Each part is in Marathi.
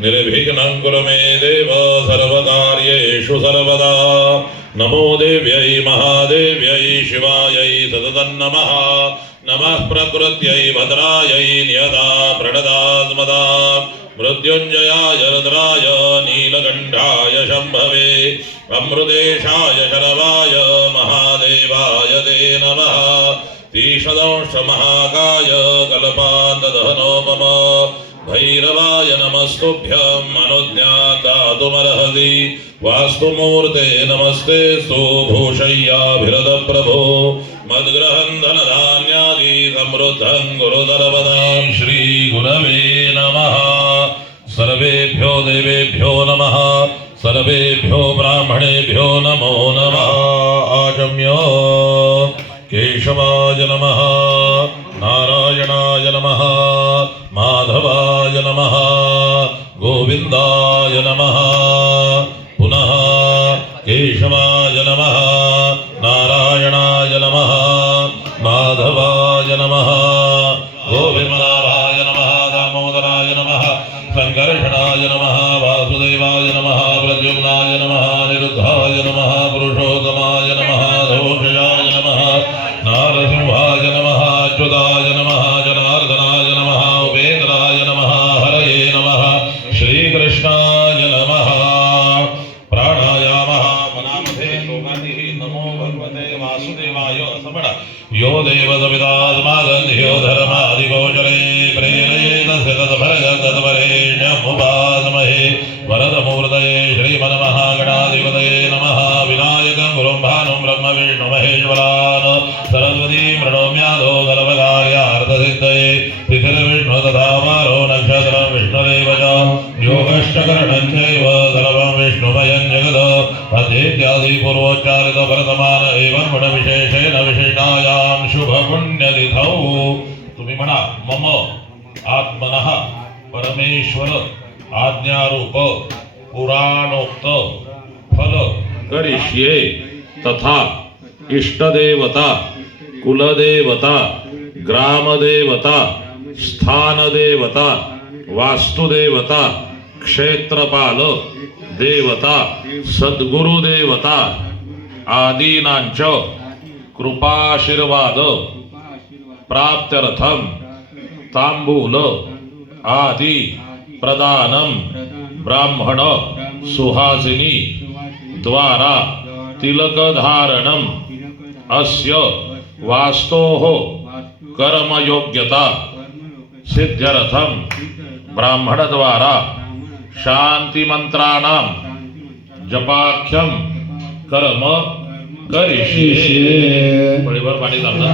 निर्विघ्नं कुरु मे देव सर्वकार्येषु सर्वदा। नमो देव्यै महादेव्यै शिवायै सततं नमः। नमः प्रकृत्यै भद्रायै नियता प्रणदास्मदा। मृत्युञ्जयाय रुद्राय नीलकण्ठाय शम्भवे अमृतेशाय शरवाय महादेवाय ते नमः। तीषदंशमहाकाय कल्पान्तदहनोपम भैरवाय नमस्तुभ्यं अनुज्ञातातुमर्हसि। वास्तुमूर्ते नमस्तेस्तु भूषय्याभिरतप्रभो। मद्ग्रहं धनधान्यादि समृद्धं कुरु सर्वदा। श्रीगुरवे नमः। सर्वेभ्यो देवेभ्यो नमः। सर्वेभ्यो ब्राह्मणेभ्यो नमो नमः। आचम्य केशवाय नमः। नारायणाय नमः। माधवाय नमः। गोविन्दाय नमः। पुनः केशवाय नमः। नारायणाय नमः। माधवाय नमः। गोविन्दाय नमः। दामोदराय नमः। संकर्षणाय नमः। वासुदेवाय नमः। प्रद्युम्नाय नमः। निरुद्धाय नमः। पुरुषोत्तमाय नमः। घोषयाय नमः। नारसिंहाय नमः। अच्युताय नमः। जनार्दनाय नमः। उपेन्द्राय नमः। हरये नमः। श्रीकृष्णाय नमः। प्राणायामः मनामधे लोकानिः। नमो भगवते वासुदेवाय समण यो देवसविदास्मादन्ध्यो धर्मादिगोचरे प्रेरयेत तत्परेण्यमुपासमहे वरदमूर्तये श्रीमन्महागणाधिपतये नमः। विनायकं गुरुं भानुं ब्रह्म विष्णु महेश्वरान् सरस्वतीं प्रणोम्यादो सर्वकार्यार्थसिद्धये। तिथिर्विष्णु तथा वारो नक्षत्रं विष्णुदेव च योगश्च करणं चैव सर्वं विष्णुमयं जगत्। अध्येत्यादि पूर्वोच्चारित वर्तमान एवं गुणविशेषेण विशिष्टायां शुभपुण्यतिथौ। तुम्ही म्हणा मम आत्मनः परमेश्वर आज्ञारूप पुराणोक्त फल करिष्ये तथा इष्टदेवता कुलदेवता ग्रामदेवता स्थानदेवता वास्तुदेवता क्षेत्रपाल देवता सद्गुरुदेवता आदीनांच कृपाशीर्वाद प्राप्त्यर्थं तांबूल आदि प्रदानं ब्राह्मण सुहासिनी द्वारा तिलकधारणम् अस्य वास्तोः कर्मयोग्यता सिद्ध्यर्थं ब्राह्मण द्वारा शांति मंत्राणां जपाख्यं कर्म करिष्ये। बळीभर पाणी तापलं।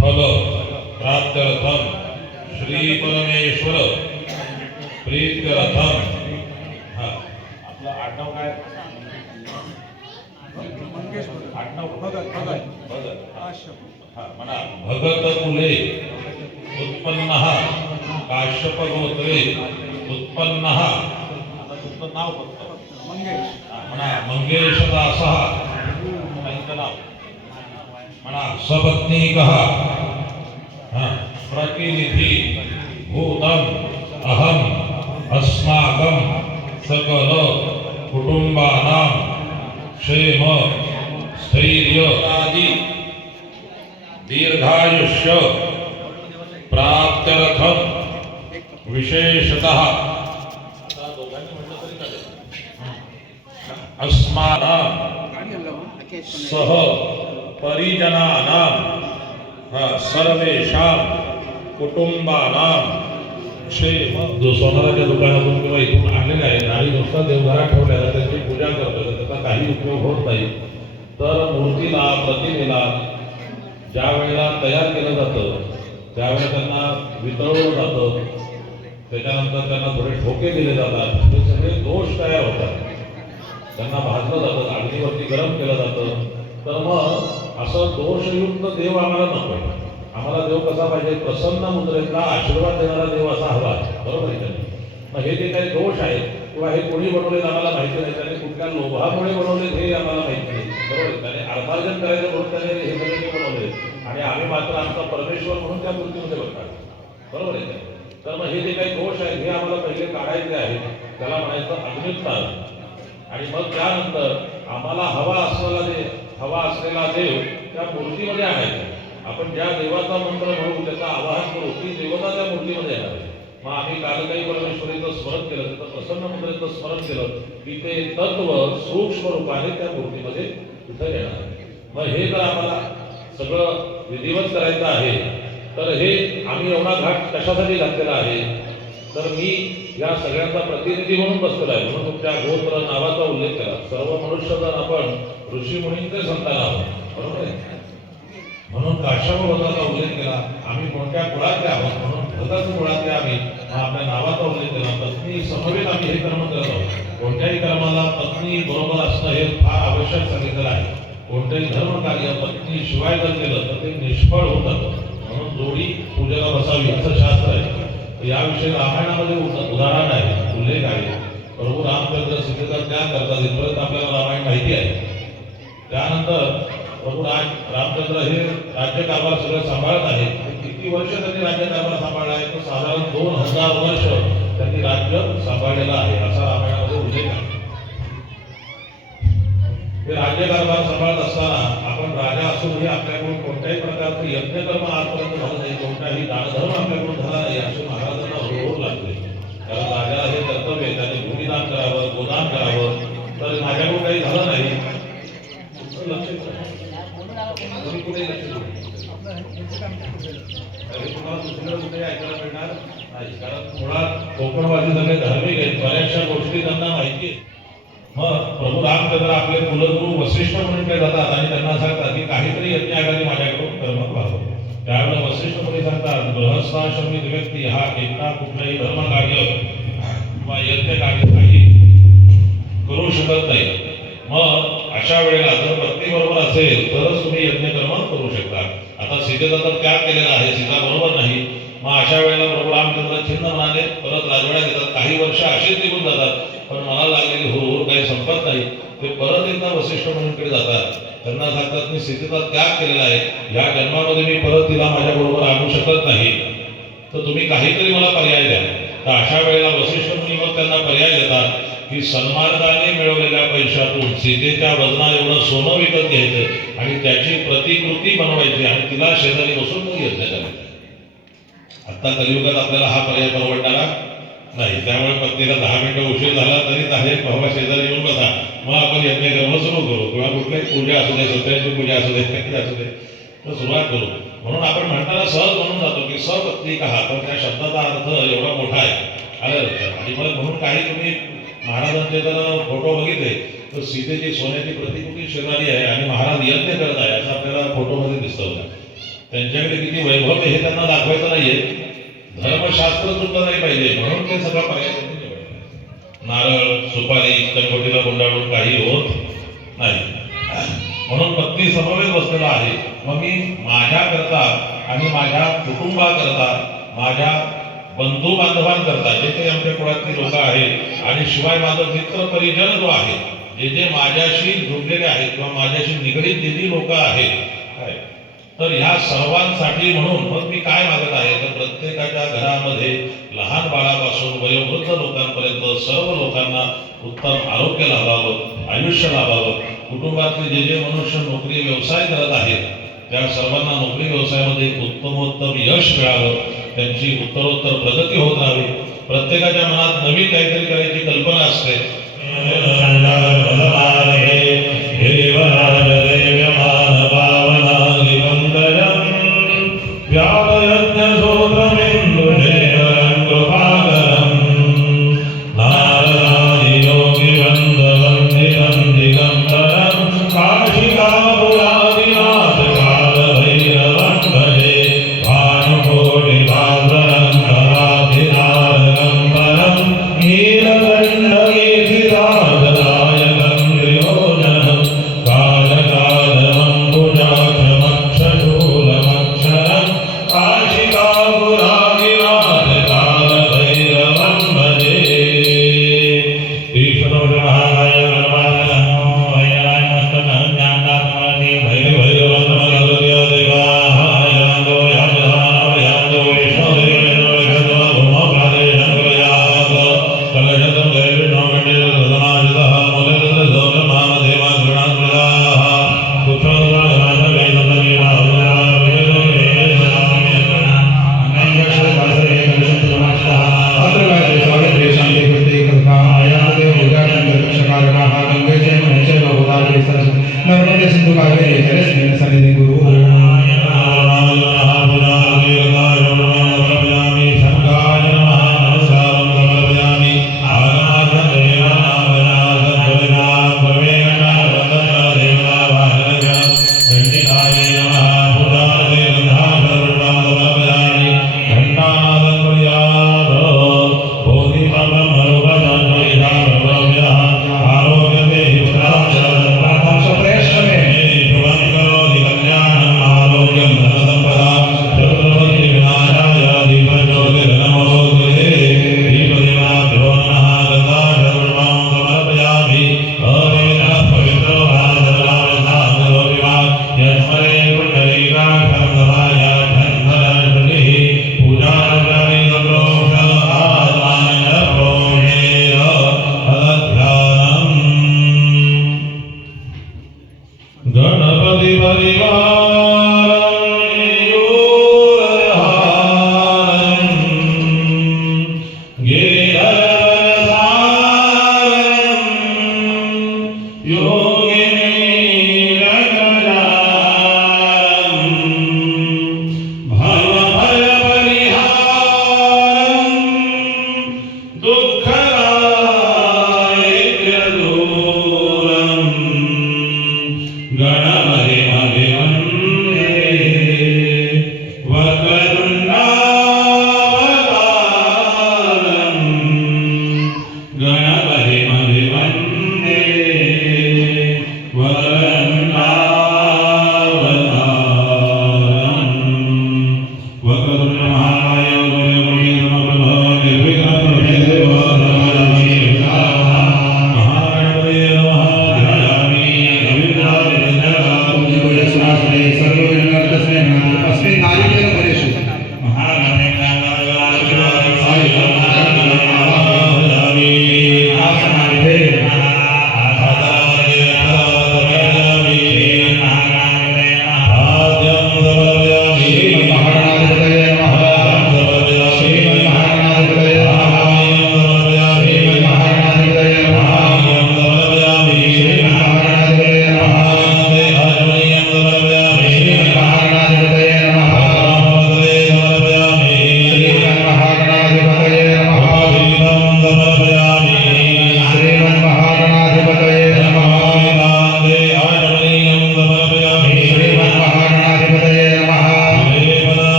फल प्राप्त्यर्थम श्री परमेश्वर प्रीत्यर्थम हा आपलं आडनाव काय आडनाव भगत हा म्हणा भगत कुले उत्पन्न काश्यप गोत्रे उत्पन्न आता तुमचं नाव फक्त मंगेश म्हणा मंगेश दास नाव म्हणा सपत्नीक प्रतिनिधि भूतम अहम अस्माकं सकल कुटुंबानां क्षेम स्थैर्य आदि दीर्घायुष्य प्राप्त्यर्थम विशेषतः अस्मानां सह परिजनानां सर्वेषां कुटुंबानां क्षेम. जो सोनाराच्या दुकानातून किंवा इथून आणलेला आहे आणि नुसता देवघरात ठेवलेला त्याची पूजा करतो त्याचा काही उपयोग होत नाही, तर मूर्तीला प्रतिमेला ज्या वेळेला तयार केलं जातं त्यावेळेला त्यांना वितळवलं जातं, त्याच्यानंतर त्यांना थोडे ठोके दिले जातात, हे सगळे दोष तयार होतात. त्यांना भाजलं जातं, अग्नीवरती गरम केलं जातं. तर मग असं दोषयुक्त देव आम्हाला नको आहे. आम्हाला देव कसा पाहिजे, प्रसन्न मुद्रेतला आशीर्वाद देणारा देव असा हवा आहे. बरोबर आहे का? मग हे जे काही दोष आहेत किंवा हे कोणी बनवलेत आम्हाला माहिती नाही, त्याने कुठल्या लोभामुळे बनवलेत हे आम्हाला माहिती नाही. बरोबर आहे? त्याने अर्थार्जन करायचं म्हणून त्याने हे सगळे बनवले आणि आम्ही मात्र आमचा परमेश्वर म्हणून त्या मूर्तीमध्ये बघतात. बरोबर आहे का? तर मग हे जे काही दोष आहेत हे आम्हाला पहिले काढायचे आहेत. त्याला म्हणायचं अग्नित्तार. आणि मग त्यानंतर आम्हाला हवा असलेला देव त्या मूर्तीमध्ये आणायचा. आपण ज्या देवाचा मंत्र म्हणू त्याचा आवाहन करू ती देवता त्या मूर्तीमध्ये येणार आहे. मग आम्ही काल काही परमेश्वरीचं स्मरण केलं, त्याचं प्रसन्न मुद्रेचं स्मरण केलं की ते तत्व सूक्ष्म रूपाने त्या मूर्तीमध्ये तिथं येणार आहे. मग हे जर आम्हाला सगळं विधिवत करायचं आहे तर हे आम्ही एवढा घाट कशासाठी घातलेला आहे, तर मी या सगळ्यांचा प्रतिनिधी म्हणून बसलेला आहे. म्हणून तुमच्या गोत्र नावाचा उल्लेख केला. सर्व मनुष्य जर आपण ऋषी मुनींचे संतान आहोत. बरोबर आहे? म्हणून काश्यप गोत्राचा उल्लेख केला. आम्ही कोणत्या कुळातले आहोत म्हणून भगत कुळातले आम्ही आपल्या नावाचा उल्लेख केला. पत्नी समवेत आम्ही हे कर्म करत आहोत. कोणत्याही कर्माला पत्नी बरोबर असणं हे फार आवश्यक सांगितलेलं आहे. कोणत्याही धर्म कार्य पत्नी शिवाय जर केलं तर ते निष्फळ होत जातं. म्हणून जोडी पूजेला बसावी असं शास्त्र आहे. याविषयी रामायणामध्ये उदाहरण आहे, उल्लेख आहे. प्रभू रामचंद्र सीतेचा त्याग करतात इथपर्यंत आपल्याला रामायण माहिती आहे. त्यानंतर प्रभू रामचंद्र हे राज्यकारभार सगळं सांभाळत आहे. किती वर्ष त्यांनी राज्यकारभार सांभाळला आहे, तो साधारण 2000 वर्ष त्यांनी राज्य सांभाळलेलं आहे असा रामायणामध्ये उल्लेख आहे. हे राज्यकारभार सांभाळत असताना आपण राजा असूनही आपल्याकडून कोणत्याही प्रकारचं यज्ञकर्म आजपर्यंत झालं नाही, कोणताही दानधर्म आपल्याकडून झाला नाही असे महाराजांना ओरड लागले. कारण राजाला हे कर्तव्य आहे, त्याने भूमिदान करावं, गोदान करावं. तर माझ्याकडून काही झालं नाही. लक्ष तुम्ही कुठे लक्ष देऊ तुम्हाला दुसरीकडे कुठे ऐकायला मिळणार नाही. कारण मुळात कोकणवासी सगळे धार्मिक आहेत, बऱ्याचशा गोष्टी त्यांना माहिती आहेत. मग प्रभू रामचंद्र आपले कुलगुरू वसिष्ठ म्हणून जातात आणि त्यांना सांगतात की काहीतरी यज्ञागाने माझ्याकडून कर्म व्हावं. त्यावेळेला वसिष्ठ मुनी सांगतात गृहस्थाश्रमिक व्यक्ती हा एकटा कुठलाही धर्मकार्य किंवा यज्ञ कार्य काही करू शकत नाही. मग अशा वेळेला जर पत्नी बरोबर असेल तरच तुम्ही यज्ञकर्म करू शकता. आता सीतेचा तर त्याग केलेला आहे, सीता बरोबर नाही. मग अशा वेळेला प्रभू रामचंद्र छिन्न मनाने परत राजवाड्यात येतात. काही वर्ष असेच निघून जातात, पण मला लागलेली हुरहुर काही संपत नाही. ते परत एकदा वसिष्ठ मुनींकडे जातात. त्यांना सांगतात मी सीतेचा त्याग केलेला आहे, या जन्मामध्ये मी परत तिला माझ्या बरोबर आणू शकत नाही, तर तुम्ही काहीतरी मला पर्याय द्या. तर अशा वेळेला वसिष्ठ मुनी मग त्यांना पर्याय देतात की सन्मार्गाने मिळवलेल्या पैशातून सीतेच्या वजना एवढं सोनं विकत घ्यायचं आणि त्याची प्रतिकृती बनवायची आणि तिला शेजारी बसून मग यज्ञ करायचं. आता कलियुगात आपल्याला हा पर्याय परवडणारा नाही. त्यामुळे पत्नीला 10 मिनिटं उशीर झाला तरी चालेल, भावा शेजारी येऊन बसा, मग आपण यज्ञ कर्म सुरू करू किंवा कुठल्याही पूजा असू दे, सत्याची पूजा असू दे, काही असू दे, तर सुरुवात करू. म्हणून आपण म्हणताना सहज म्हणून जातो की सपत्नीक हा, पण त्या शब्दाचा अर्थ एवढा मोठा आहे. आलं लक्षात? आणि मग म्हणून काही तुम्ही महाराजांचे जर फोटो बघितले तर सीतेची सोन्याची प्रतिकृती शेजारी आहे आणि महाराज यज्ञ करत आहे असं आपल्याला फोटोमध्ये दिसतं. त्यांच्याकडे किती वैभव आहे हे त्यांना दाखवायचं नाहीये. धर्मशास्त्र सुद्धा नाही पाहिजे म्हणून ते सगळं पर्याय नारळ सुपारी कंकोटीला गुंडाळून काही होत नाही. म्हणून पत्नी समवेत बसलेला आहे. मग मी माझ्याकरता आणि माझ्या कुटुंबाकरता माझ्या बंधू बांधवांकरता जे काही आमच्या कुळातली लोक आहेत आणि शिवाय माझं मित्र परिजन जो आहे जे जे माझ्याशी जोडलेले आहेत किंवा माझ्याशी निगडीत जे जी लोक आहेत काय तर ह्या सर्वांसाठी म्हणून मग मी काय मागत आहे तर प्रत्येकाच्या घरामध्ये लहान बाळापासून वयोवृद्ध लोकांपर्यंत सर्व लोकांना उत्तम आरोग्य लाभावं, आयुष्य लाभावं. कुटुंबातले जे जे मनुष्य नोकरी व्यवसाय करत आहेत त्या सर्वांना नोकरी व्यवसायामध्ये उत्तमोत्तम यश मिळावं, त्यांची उत्तरोत्तर प्रगती होत राहावी. प्रत्येकाच्या मनात नवीन काहीतरी करायची कल्पना असते.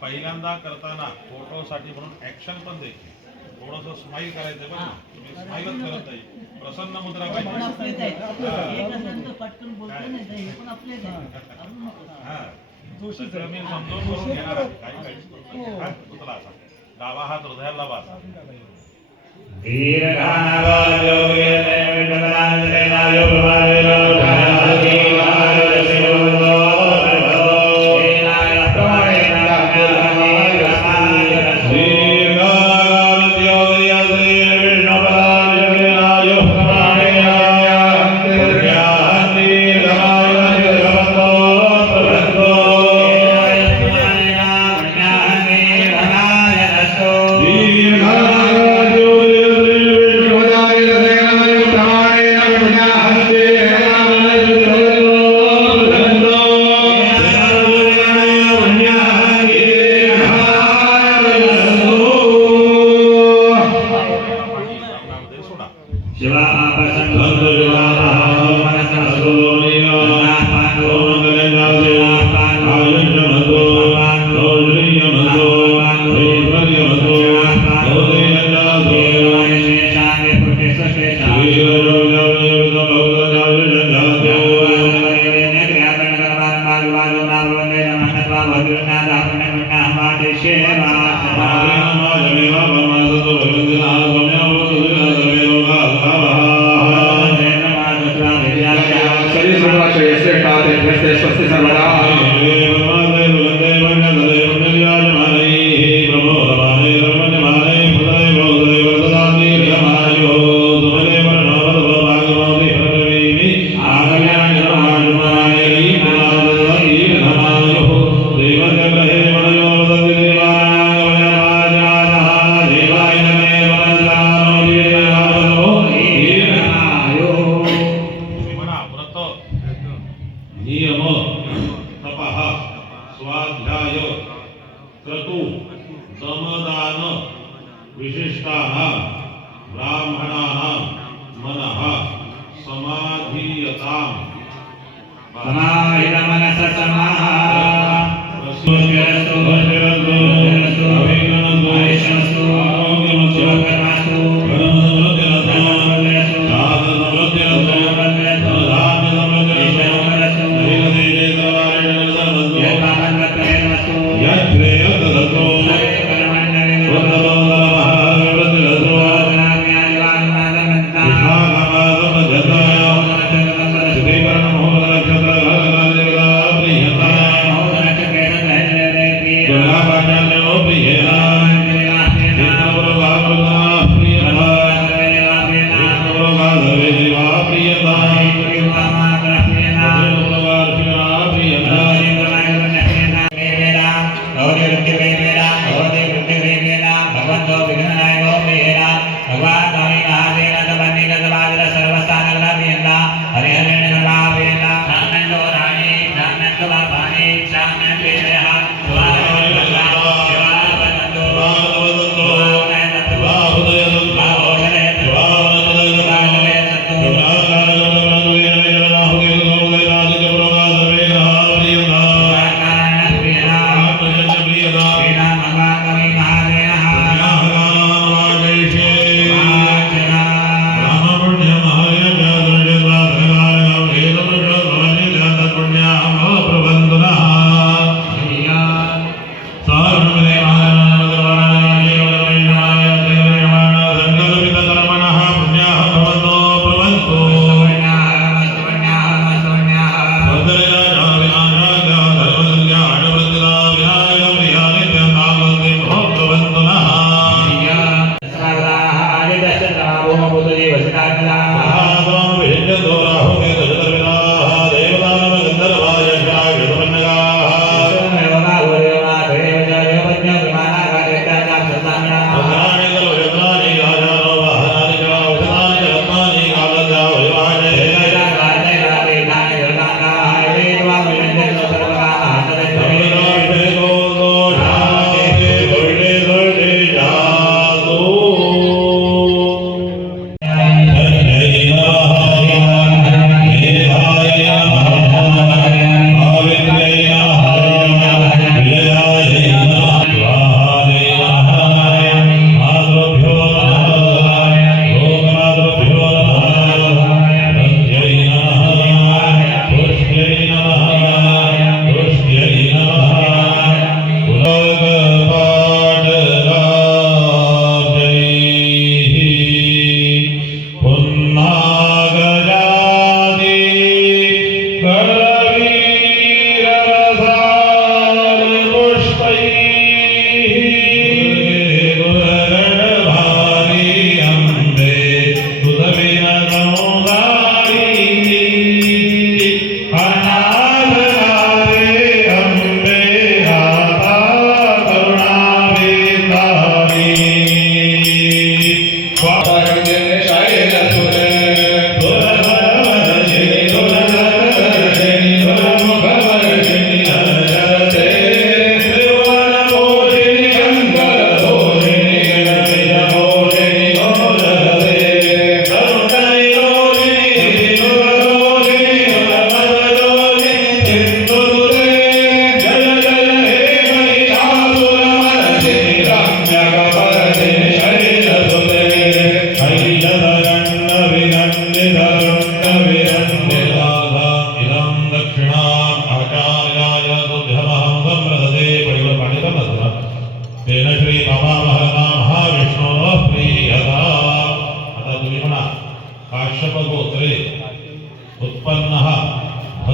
पहिल्यांदा करताना फोटोसाठी म्हणून ऍक्शन पण देखील थोडंसं स्माईल करायचं बघा, तुम्ही स्माईलच करत नाही, प्रसन्न मुद्रा पाहिजे. मी समजून करून घेणार आहे, काही तुला असा डावा हात हृदयाला वाचा. Hare नियम तपः स्वाध्याय क्रतु दमदान विशिष्टानां ब्राह्मणानां मनः समाधीयताम् समाहित मनस समाः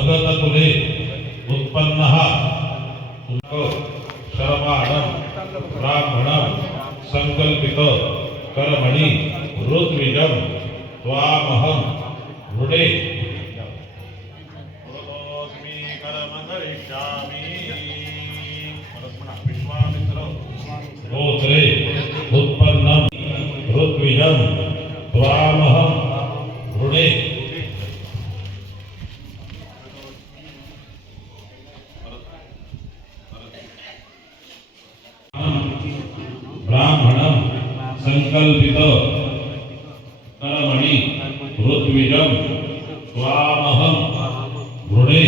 भगत कुले उत्पन्नः शरमाणं ब्राह्मणं संकल्पित कर्मणि ऋत्विजं त्वामहं वृणे गोत्रे उत्पन्नं ऋत्विजं त्वामहं वृणे ब्राह्मणं संकल्पित कर्मणि ऋत्विजं त्वामहं वृणे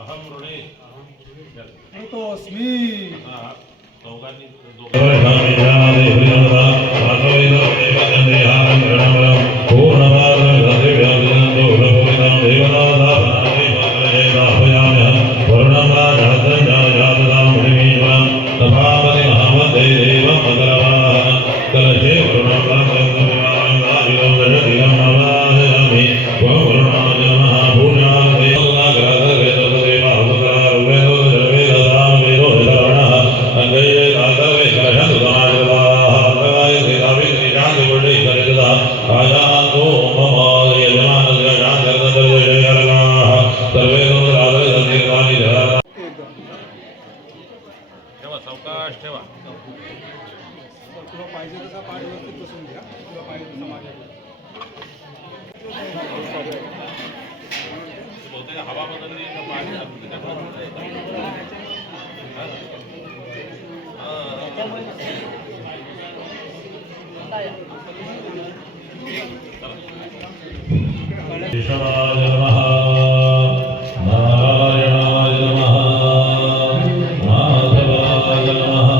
अहं वृणे तोस्मी सावकाश ठेवा. तुला पाहिजे तसा पाय व्यवस्थित बसून घ्या. तुला पाहिजे तसा माझ्या बहुतेक हवा बदलली का पाणी ईश्वराय नमः नारायणाय नमः माधवाय नमः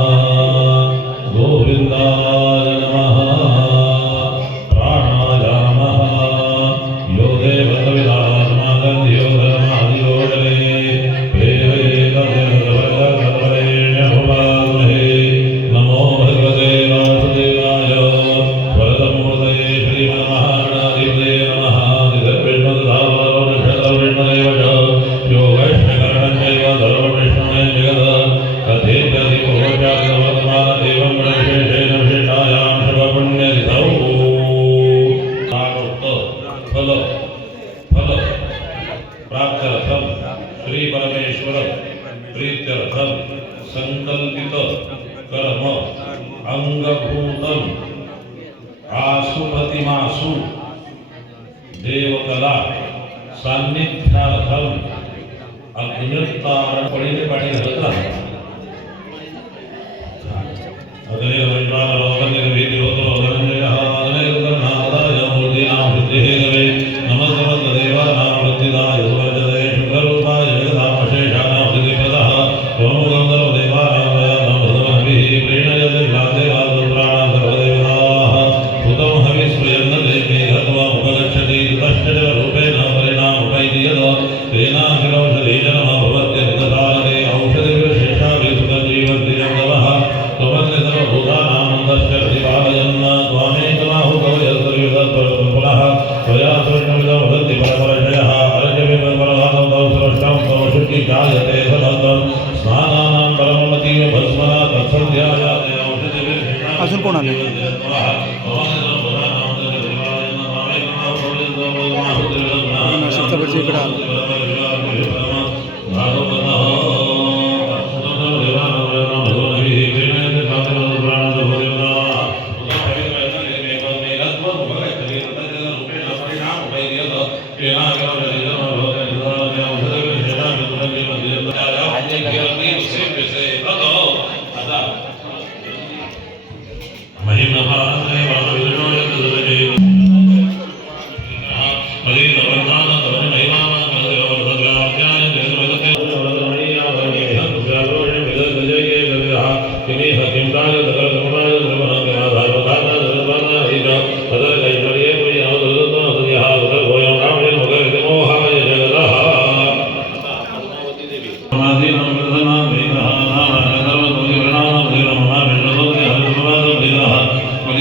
गोविन्दाय नमः प्राणायामः यो देवतविदात्माकं यो धर्मादियोजने प्रेरयेतदेवतवरेण्यभुवामहे नमो भगवते वासुदेवाय वरदमूर्तये श्रीमन्महागणाधिपते नमः प्राप्त्यर्थं श्री परमेश्वर प्रीत्यर्थं संकल्पित कर्म अंगभूतं आसुपतिमासु देवकला सान्निध्यार्थं अग्नितारण पडीने पाणी घालत राहा. अग्ने वैश्वान लोकन्य वेदी होतो धनंजयः अग्ने रुद्रनादाय मूर्तिनां सिद्धिः गवे नमस्कृत देवानां वृद्धिदाय सुवर्चते शुक्ररूपाय जगदामशेषाणां सिद्धिप्रदः ओम गन्धर्वदेवानां नमः प्रीणयते ग्लादेवादुप्राणां सर्वदेवताः सुतं हविस्वयन्नदेवी हत्वा मुखगच्छति तश्चरूपेण परिणामुपैति यद् तेनाखिलौषधीजनः भवत्यनिदधारते औषधिविशेषाभिसुतजीवन्ति जङ्गमः त्वमन्यतमभूतानामन्दस्य प्रतिपालयन् त्वामेकमाहुकवयस्तर्युदत्परं पुनः त्वया सृष्टमिदं वदन्ति परपरशयः अर्जविपरमानन्दौ सृष्टं तव शुद्धिकायते सदन्तं स्नानानां परममतीव भस्मना तत्सन्ध्यायाते औषधिविशेषाभिसुतजीवन्ति अजून कोण आले? नाशिकचा इकडे आला.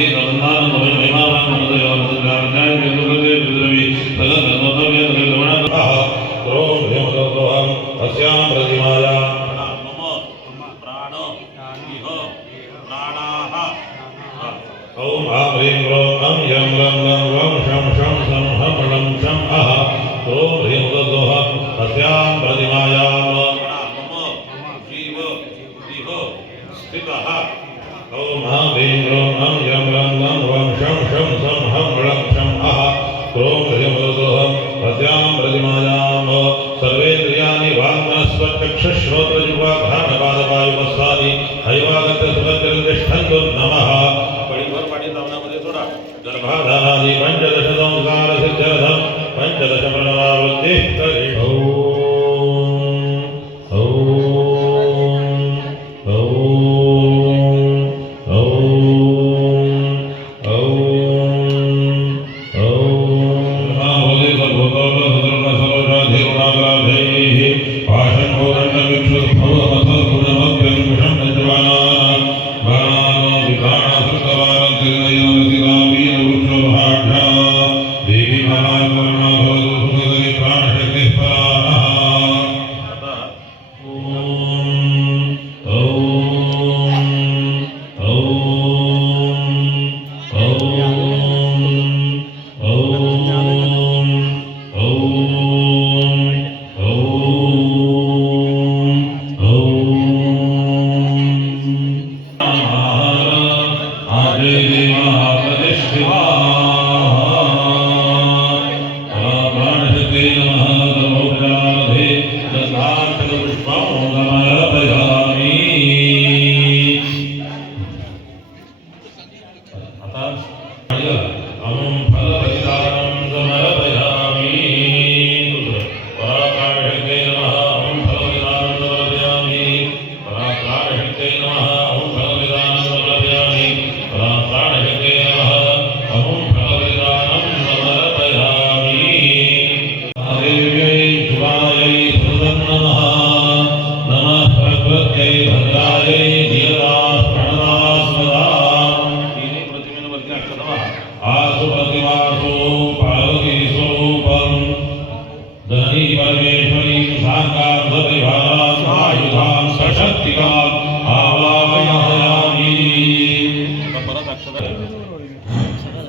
Gracias. प्राणाः ॐ ह्रां ह्रीं ह्रौं ं यं रं लं वं शं शं सं हं लं शं अः ह्रों ह्रीं ह्रौं अस्यां प्रतिमायां मम जीव इह स्थितः ॐ ह्रां ह्रीं ह्रौं ं यं रं लं वं शं शं सं हं लं शं अः ह्रों ह्रीं ह्रौं अस्यां प्रतिमायां सर्वेन्द्रियाणि वाङ्मनस्वचक्षुश्रोत्रजिह्वाघ्राणपादपायुपस्थानि हैवागत्य सुगन्धिर्तिष्ठन्तु नमः परिभर पाणी तावनामध्ये सोडा गर्भाधानादि पंचदश संस्कार सिद्ध्यर्थं पंचदश प्रणवावृत्तिः करिष्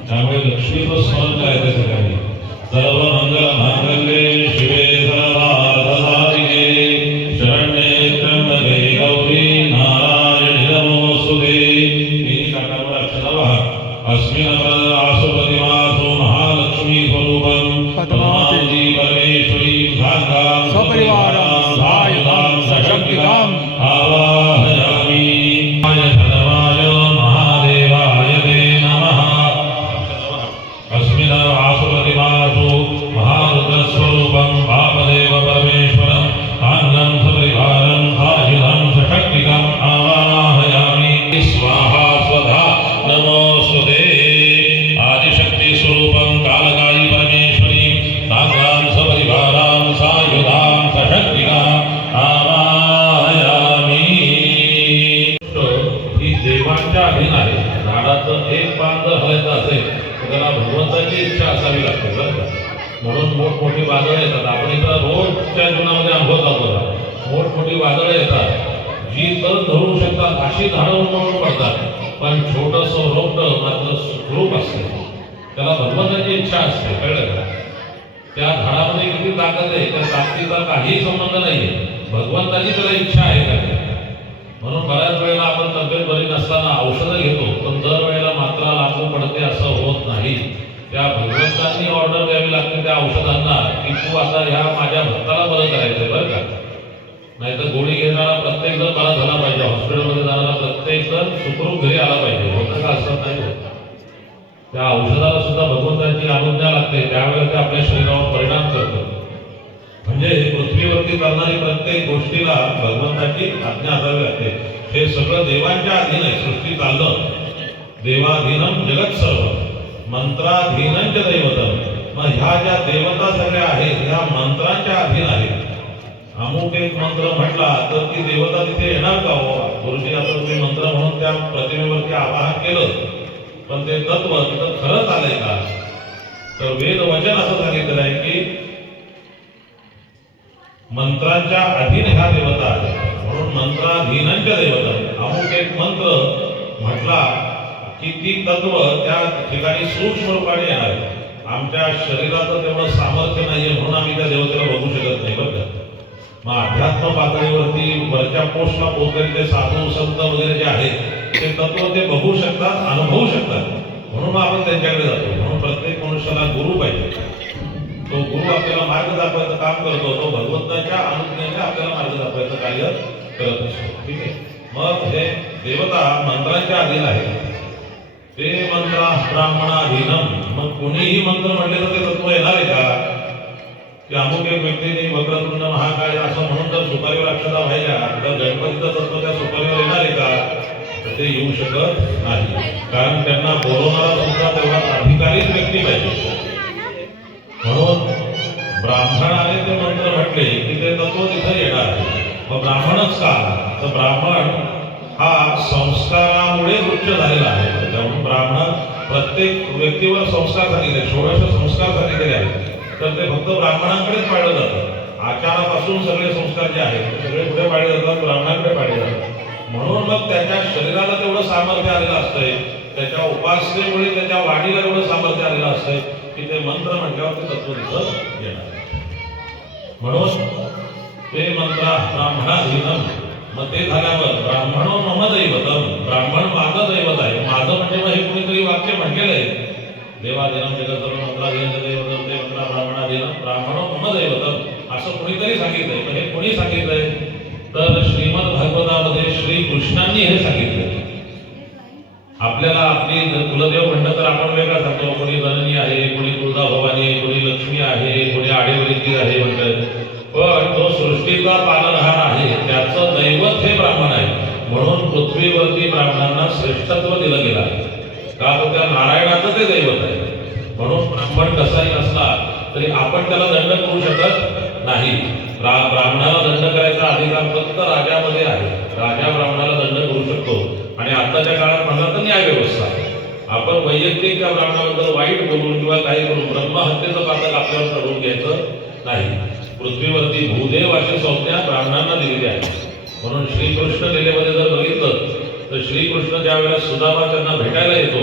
त्यामुळे लक्ष्मीचं स्मरण करायचं सगळ्यांनी. सर्व मंगल मांगल्ये शिवे सर्वार्थसाधिके शरण्ये त्र्यंबके गौरी नारायणी नमोस्तुते. तिन्ही काठावर अक्षता पहा. अस्मिन् आसुपतिमासु महालक्ष्मी स्वरूपं पद्मावती परमेश्वरी साङ्गां सपरिवारं सायुधां सशक्तिकां आवाहयामि. धनवाय महादेवाय ते नमः. अस्मिन् आसुपतिमासु महारुद्रस्वरूपं वामदेव परमेश्वरं आङ्गं सपरिवारं सायुधं सशक्तिकम् आवाहयामि. स्वाहा स्वधा नमोस्तुते. आदिशक्ति स्वरूपं कालकाली परमेश्वरी साङ्गां सपरिवारां सायुधां सशक्तिकाम् आवाहयामि. ही देवांच्या अधीन आहे. झाडाचं एक पान जर हलायचं असेल तर त्याला भगवंताची इच्छा असावी लागते बरं का. म्हणून मोठमोठी वादळं येतात. आपण इथं रोजच्या जीवनामध्ये अनुभव करतो. मोठमोठी वादळं येतात जी तर धरू शकतात अशी झाडं उन्मळून पडतात. पण छोटंसं रोपटं मात्र सुखरूप असते. त्याला भगवंताची इच्छा असते. कळलं का. त्या झाडामध्ये किती ताकद आहे त्या ताकदीचा काहीही संबंध नाहीये. भगवंताची त्याला इच्छा आहे का. म्हणून बऱ्याच वेळेला आपण तब्येत बरी नसताना औषधं घेतो पण दर वेळेला मात्रा लागू पडते असं होत नाही. त्या भगवंतांनी ऑर्डर द्यावी लागते त्या औषधांना की तू आता ह्या माझ्या भक्ताला बरं करायचंय बरं का. नाहीतर गोळी घेणारा प्रत्येक जण बरा झाला पाहिजे. हॉस्पिटलमध्ये जाणारा प्रत्येक जण सुखरूप घरी आला पाहिजे. होतं का असं नाही होत. त्या औषधाला सुद्धा भगवंतांची अनुज्ञा लागते त्यावेळेला ते आपल्या शरीरावर परिणाम करतं. म्हणजे पृथ्वीवरती करणारी प्रत्येक गोष्टीला भगवंताची आज्ञा असावी लागते. हे सगळं देवांच्या अधीन आहे. सृष्टी चालणं देवाधीनम जगत सर्व मंत्राधीनंच दैवतम. मग ह्या ज्या देवता सगळ्या आहेत ह्या मंत्रांच्या अधीन आहेत. अमुक एक मंत्र म्हटला तर ती देवता तिथे येणार का हो. गुरुजी आता तुम्ही मंत्र म्हणून त्या प्रतिमेवरती आवाहन केलं पण ते तत्व तिथं खरंच आलंय का. तर वेद वचन असं सांगितलं आहे की मंत्रांच्या अधीन ह्या देवता आहेत. म्हणून मंत्राधीनंच देवता. अमुक एक मंत्र म्हटला की ती तत्व त्या ठिकाणी सूक्ष्म रूपाने येणार आहे. आमच्या शरीराचं तेवढं सामर्थ्य नाहीये म्हणून आम्ही त्या देवतेला बघू शकत नाही बरं का. मग अध्यात्म पातळीवरती वरच्या पोस्टला पोहोचलेले ते साधू संत वगैरे जे आहेत ते तत्व ते बघू शकतात, अनुभवू शकतात, म्हणून मग आपण त्यांच्याकडे जातो. म्हणून प्रत्येक मनुष्याला गुरु पाहिजे. तो गुरु आपल्याला मार्ग दाखवायचं काम करतो, तो भगवंताच्या अनुज्ञेने आपल्याला मार्ग दाखवायचं कार्य करत असतो. ठीक आहे. मग हे देवता मंत्रांच्या अधीन आहेत. ते मंत्र ब्राह्मणाधीनम. मग कोणीही मंत्र म्हटले तर ते तत्व येणार आहे का? की अमुक एक व्यक्तीने वक्रतुंड महाकाय असं म्हणून जर सुपारीवर अक्षता व्हायच्या तर गणपतीचं तत्व त्या सुपारीवर येणार आहे का? तर ते येऊ शकत नाही. कारण त्यांना बोलवणारा सुद्धा तेवढा अधिकारीच व्यक्ती पाहिजे. म्हणून ब्राह्मणाने ते मंत्र म्हटले की ते तत्व तिथं येणार आहे. मग ब्राह्मणच का? तर ब्राह्मण हा संस्कारामुळे उच्च झालेला आहे. त्यामुळे ब्राह्मण प्रत्येक व्यक्तीवर संस्कार सांगितले, 16 संस्कार सांगितलेले आहेत. तर ते फक्त ब्राह्मणांकडेच पाळलं जातं. आचारापासून सगळे संस्कार जे आहेत ते सगळे कुठे पाळले जातात? ब्राह्मणांकडे पाळले जातात. म्हणून मग त्याच्या शरीराला तेवढं सामर्थ्य आलेलं असतंय, त्याच्या उपासनेमुळे त्याच्या वाणीला एवढं सामर्थ्य आलेलं असतंय की ते मंत्र म्हटल्यावर ते तत्व तिथं येणार. म्हणून ते मंत्र ब्राह्मणाधीनम. मग ते झाल्यावर ब्राह्मणो मम दैवतम. ब्राह्मण माझं दैवत आहे. माझं म्हणजे मग हे कुणीतरी वाक्य म्हटलेलं आहे. देवाधीनम जगत मंत्राधीन दैवतम ते मंत्र ब्राह्मणाधीनम ब्राह्मणो मम दैवतम असं कुणीतरी सांगितलंय. पण हे कोणी सांगितलंय? तर श्रीमद भागवतामध्ये श्रीकृष्णांनी हे सांगितलं. आपल्याला आपली कुलदेव म्हणलं तर आपण वेगळा सांगतो. कोणी जननी आहे, कोणी तुळजा भवानी आहे, कोणी लक्ष्मी आहे, कोणी आडेवरीची आहे म्हणतात. पण जो सृष्टीचा पालनहार आहे त्याचं दैवत हे ब्राह्मण आहे. म्हणून पृथ्वीवरती ब्राह्मणांना श्रेष्ठत्व दिलं गेलं आहे. का तर त्या नारायणाचं ते दैवत आहे. म्हणून ब्राह्मण कसाही असला तरी आपण त्याला दंड करू शकत नाही. ब्राह्मणाला दंड करायचा अधिकार फक्त राजामध्ये आहे. राजा ब्राह्मणाला दंड करू शकतो. आणि आताच्या काळात म्हणलं तर न्याय व्यवस्था. आपण वैयक्तिक त्या ब्राह्मणाबद्दल वाईट बोलून किंवा काही करून ब्रह्महत्येचं पातक आपल्यावर चढवून घ्यायचं नाही. पृथ्वीवरती भूदेव अशी संज्ञा ब्राह्मणांना दिलेली आहे. म्हणून श्रीकृष्ण लीलेमध्ये जर बघितलं तर श्रीकृष्ण ज्या वेळेला सुदामा त्यांना भेटायला येतो,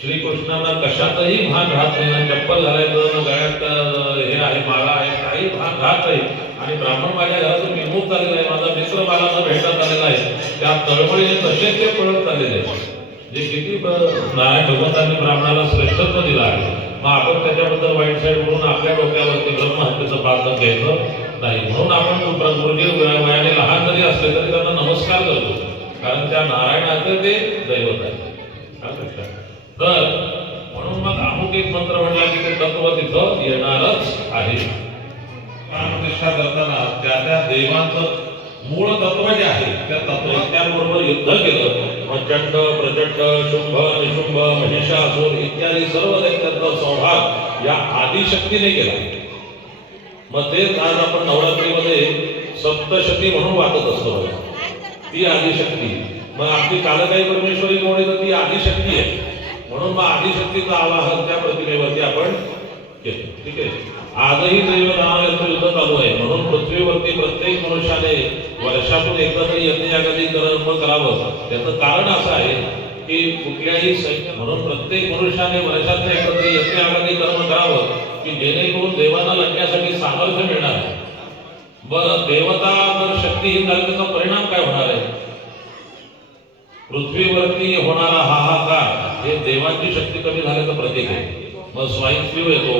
श्रीकृष्णांना कशातही भान राहत नाही. ना चप्पल घालायचं, गळ्यात हे आहे माळा आहे, काही भान राहत नाही. आणि ब्राह्मण माझ्या घरातून विमुक्त झालेला आहे, माझा मित्र मला न भेटत आलेला आहे. त्या तळमळीने तसेच ते पळत चाललेले आहेत. जे किती नारायण भगवंतांनी ब्राह्मणाला श्रेष्ठत्व दिलं आहे. मग आपण त्याच्याबद्दल वाईट साईड म्हणून आपल्या डोक्यावरती ब्रह्महत्येचं पातक घ्यायचं नाही. म्हणून आपण गुरुजी वयाने लहान जरी असले तरी त्यांना नमस्कार करतो. कारण त्या नारायणाचे ते दैवत आहे. तर म्हणून मग अमुक एक मंत्र म्हणला की ते तत्व तिथं येणारच आहे. प्रतिष्ठा करताना त्या त्या देवांचं मूळ तत्व जे आहे त्या तत्वज्ञांबरोबर युद्ध केलं. मग चंड, प्रचंड, शुंभ, निशुंभ, महिषासूर इत्यादी सर्व दैत्यांचा संहार या आदिशक्तीने केला. मग तेच आज आपण नवरात्रीमध्ये सप्तशती म्हणून वाचत असतो. ती आदिशक्ती. मग आपली कालकाई परमेश्वरी कोण आहे तर ती आदिशक्ती आहे. म्हणून मग आदिशक्तीचं आवाहन त्या प्रतिमेवरती आपण केलं. ठीक आहे. आजही दैव नावाचं युद्ध चालू आहे. म्हणून पृथ्वीवरती प्रत्येक मनुष्याने वर्षातून एकदा तरी यज्ञयागादी कर्म करावं. त्याचं कारण असं आहे की कुठल्याही सैन्य म्हणून प्रत्येक मनुष्याने वर्षातून एकदा तरी यज्ञयागादी कर्म करावं की जेणेकरून देवांना लढण्यासाठी सामर्थ्य मिळणार आहे. बरं, देवता जर शक्तीहीन झाली त्याचा परिणाम काय होणार आहे? पृथ्वीवरती होणारा हाहाकार हे देवांची शक्ती कमी झाल्याचं प्रतीक आहे. मग स्वाईन फ्लू येतो,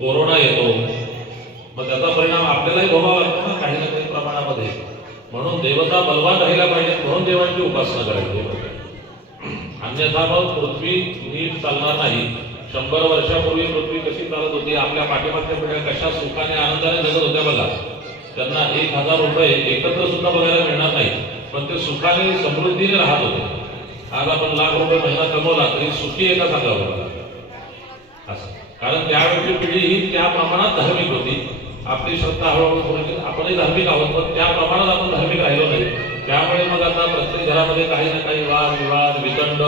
कोरोना येतो, मग त्याचा परिणाम आपल्यालाही भोगावा लागतो ना काही ना काही प्रमाणामध्ये. म्हणून देवता बलवान राहिला पाहिजे, म्हणून देवांची उपासना करायची. अन्यथा मग पृथ्वी नीट चालणार नाही. 100 वर्षापूर्वी पृथ्वी कशी चालत होती, आपल्या पाठीमागच्या पिढ्या कशा सुखाने आनंदाने जगत होत्या बघा. त्यांना 1000 रुपये एकत्र सुद्धा बघायला मिळणार नाही, पण ते सुखाने समृद्धीने राहत होते. आज आपण लाख रुपये महिना कमवला तरी सुखी एका सांगावं असं. कारण त्यावेळची पिढी ही त्या प्रमाणात धार्मिक होती. आपली श्रद्धा हळूहळू थोडी आपणही धार्मिक आहोत, पण त्या प्रमाणात आपण धार्मिक राहिलो नाही. त्यामुळे मग आता प्रत्येक घरामध्ये काही ना काही वाद विवाद वितंड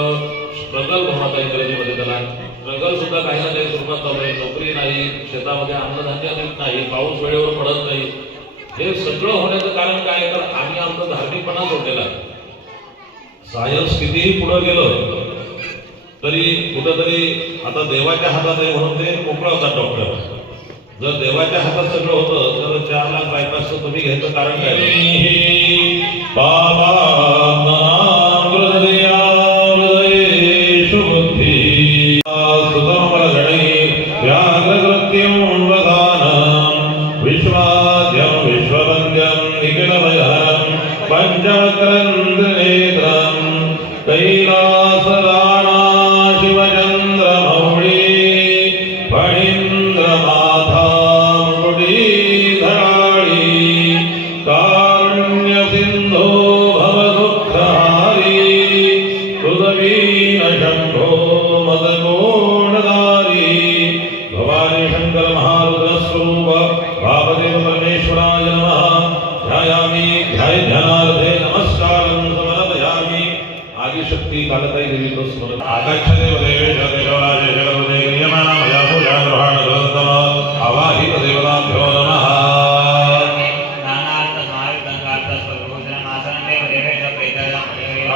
स्ट्रगल होणार. इंग्रजीमध्ये त्याला स्ट्रगल सुद्धा काही ना काही स्वरूपात चालू आहे. नोकरी नाही, शेतामध्ये अन्नधान्य नाही, पाऊस वेळेवर पडत नाही. हे सगळं होण्याचं कारण काय तर आम्ही आमचं धार्मिकपणा सोडलेला आहे. सायन्स कितीही पुढे गेलं तरी कुठंतरी आता देवाच्या हातात आहे म्हणून ते मोकळं होतात डॉक्टर. जर देवाच्या हातात सगळं होतं तर 4 लाख बायपासचं तुम्ही घ्यायचं कारण काय? बाबा विश्वाद्यं विश्ववन्द्यं निखिलमयहरं पञ्चवक्रन्द्रनेत्रं कैलासराणा शिवचन्द्रमौळी फणीन्द्रमाथा मुकुटीधराळी कारुण्यसिन्धो भवदुःखहारी हृदवीनशम्भो मदगोणधारी भवानी शङ्कर महारुद्रस्वरूप भावदेव परमेश्वराय नमः. ध्यायामि ध्यानार्थे नमस्कारं समर्पयामि. आदिशक्ती कालताई देवीचं स्मरण. आगच्छते देवेश देवराज जगदे क्रियमाणा मया पूजा ग्रहण ग्रंथम आवाहित देवताभ्यो नमः.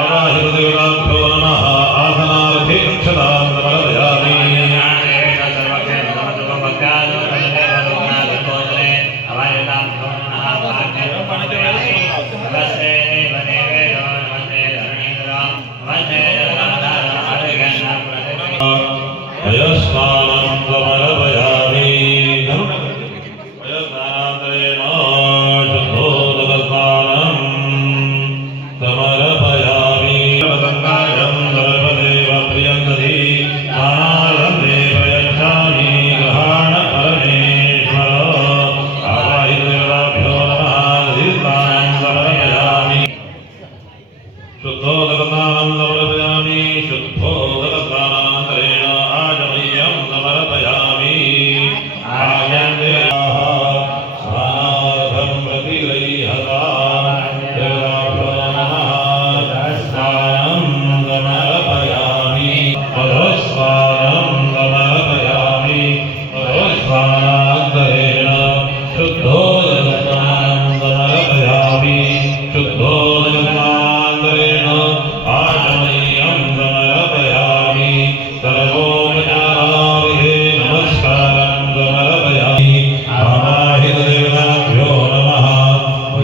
आवाहित देवताभ्यो नमः. आसनार्थे अक्षतां समर्पयामि. वयस्नानं समर्पयामि. वयस्नानान्तरेण शुद्धोदकस्नानं समर्पयामि. गङ्गाजं सर्वदेव प्रियं दधि स्नानार्थं प्रयच्छामि ग्रहाण परमेश्वर. आवाहितदेवताभ्यो नमः. दधिस्नानं समर्पयामि. शुद्धोदकस्नानं समर्पयामि. शुद्धोदकस्नानान्तरेण आजमय्यं समर्पयामि. आयन्देवाः स्नानार्थं प्रतिगृह्यतां देवताभ्यो नमः. स्नानं समर्पयामि. मधुस्नानं समर्पयामि. मधुस्नानान्तरेण शुद्धोदकस्नानं समर्पयामि. शुद्धोदकस्नानान्तरेण आजमय्यं समर्पयामि. सर्वोपचाराभिः नमस्कारं समर्पयामि. आवाहितदेवताभ्यो नमः.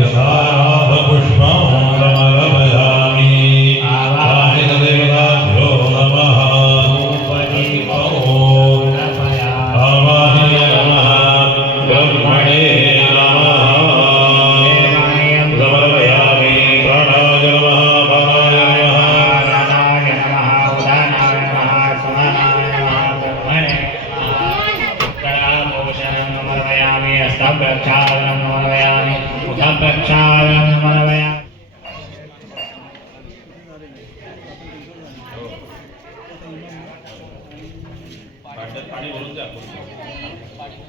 यथापुष्पं समर्पयामि. आवाहितदेवताभ्यो नमः. आवाहिते नमः. ब्रह्मणे नमः. समर्पयामि. प्राणाय नमः. प्राणाय नमः. प्रक्षालनं समर्पयामि. प्रक्षालनं समर्पयामि. पाणी भरून द्या.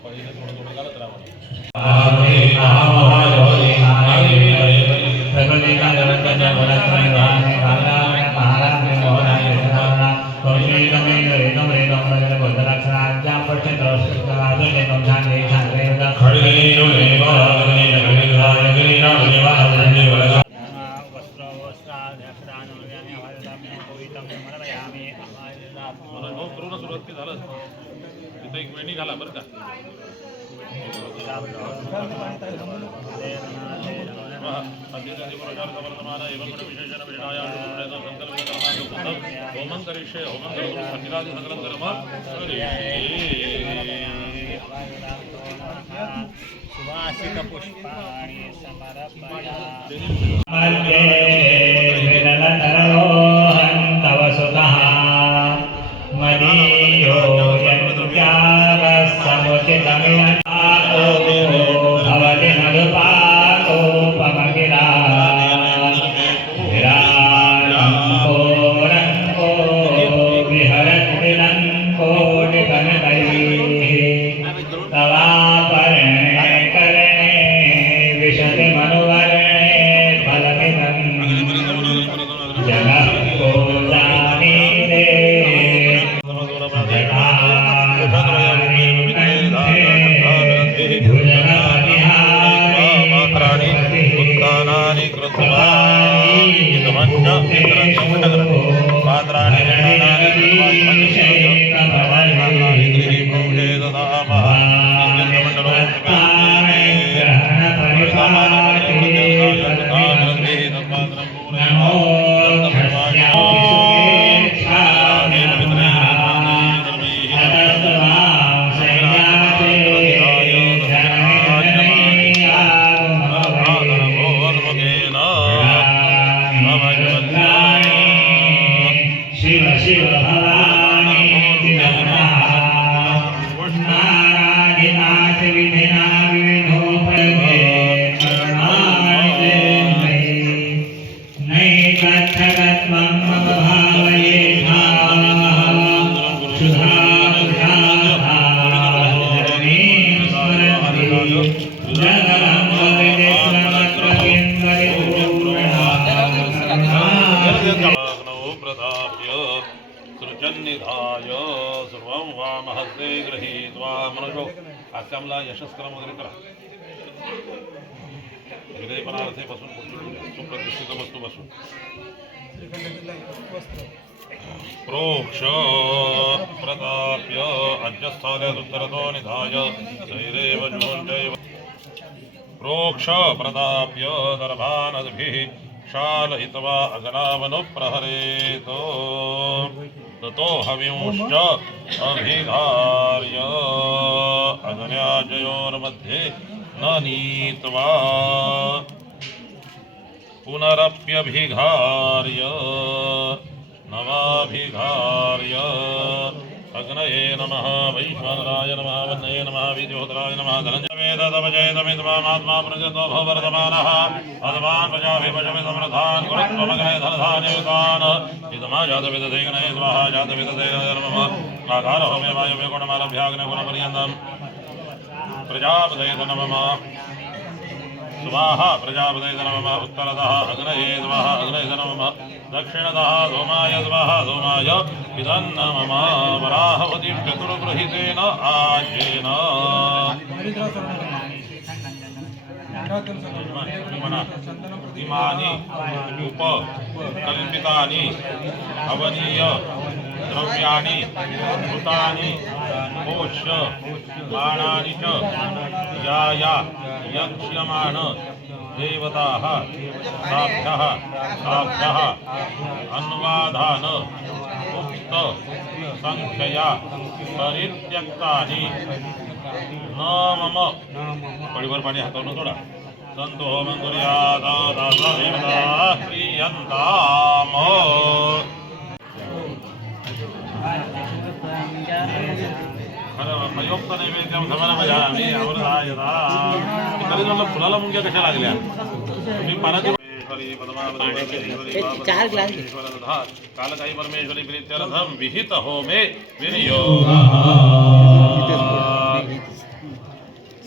पहिलं थोडं थोडं घालत राहा. सुरुवात की झालं तिथं एक वेणी घाला बरं का. होमं करिष्ये होमं करोतु सकिलादि सकलं कर्म सुवासिक पुष्पाणि समर्पयामि. तव सुतः मदीयो यन्त्यागसमुचितमिनतातो भवति मधुपाकोपमगिरा विराजम्भो रङ्गो विहरति लङ्कोटिकनकैः तवापर्णे कर्णे विशति मनुवर्णे फलमिदं जगः पात्राणि शिव शिव भवानी नारायणाथ विधिना विविधोपये नैकच्छगत्वं मम भावये सृजन्निधाय सर्वं वामहस्ते गृहीत्वा मनसो आस्यामला यशस्करम वगैरे करा हृदयपणार्थे बसून सुप्रतिष्ठितमस्तु बसून प्रोक्ष प्रताप्य अध्यस्थालयदुत्तरतो निधाय धैरेव जुहोञ्जैव प्रोक्ष प्रताप्य दर्भानद्भिः शालयित्वा अगनावनुप्रहरेतो ततो हविंश्च अभिधार्य अगन्याजयोर्मध्ये न नीत्वा पुनरप्यभिघार्य नवाभिघार्य अग्नये नमः वैश्वानराय नमः वन्नये नमः विद्योतराय नमः धनञ्जयेतवजयतमित्वामात्मा प्रजतो भववर्तमानः अधवान् प्रजाभिपशमितमृधान् गुरुत्वमग्ने धनधान्ययुतान् इदमाजातविदधेग्नये स्वाहा जातविदधेग्नये नमः आकारहो मे वायुवे गुणमालभ्याग्निगुणपर्यन्तम् प्रजापतये नमः स्वाहा प्रजापतये नमः उत्तरतः अग्नये स्वाहा अग्नये नमः दक्षिणतः सोमाय स्वाहा सोमाय इदं नमः वराहवतीं चतुर्गृहीतेन आज्येन इमानि उपकल्पितानि हवनीय द्रव्याणि भूतानि पोष्य बाणानि च या यक्ष्यमाण देवताः ताभ्यः अन्वाधान उक्त संख्यया परित्यक्तानि न मम पडीवर पाणी हातावरून सोडा संतो मंगुर्यात दासदेवता क्रियन्ताम प्रयोक्त नैवेद्यम समर्पयामि अवृधायता कलिजोला फुलाला मुंग्या कशा लागल्या मी पानाची चार ग्लास कालकाई परमेश्वरी प्रीत्यर्थम विहित होमे विनियोग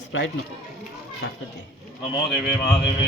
स्प्राइट नको ताकद दे नमो देवे महादेवे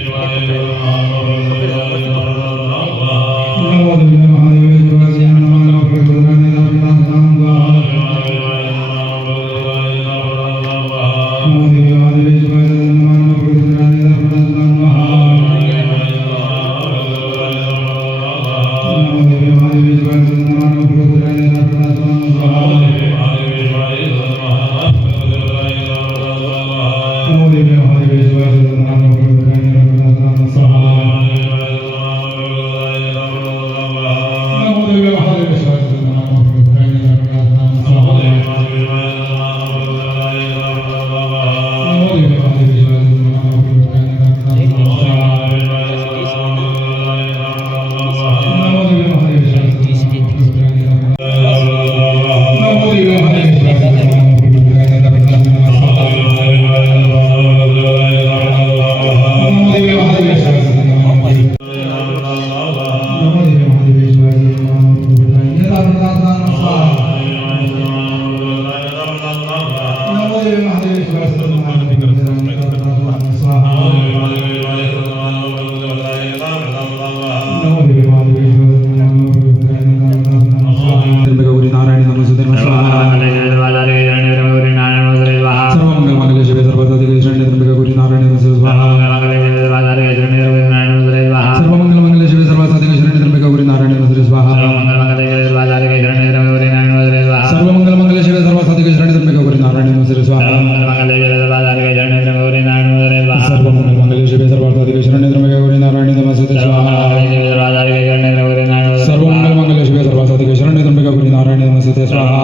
शरण्य त्र्यंबके गौरी नारायणी नमस्ते स्वाहा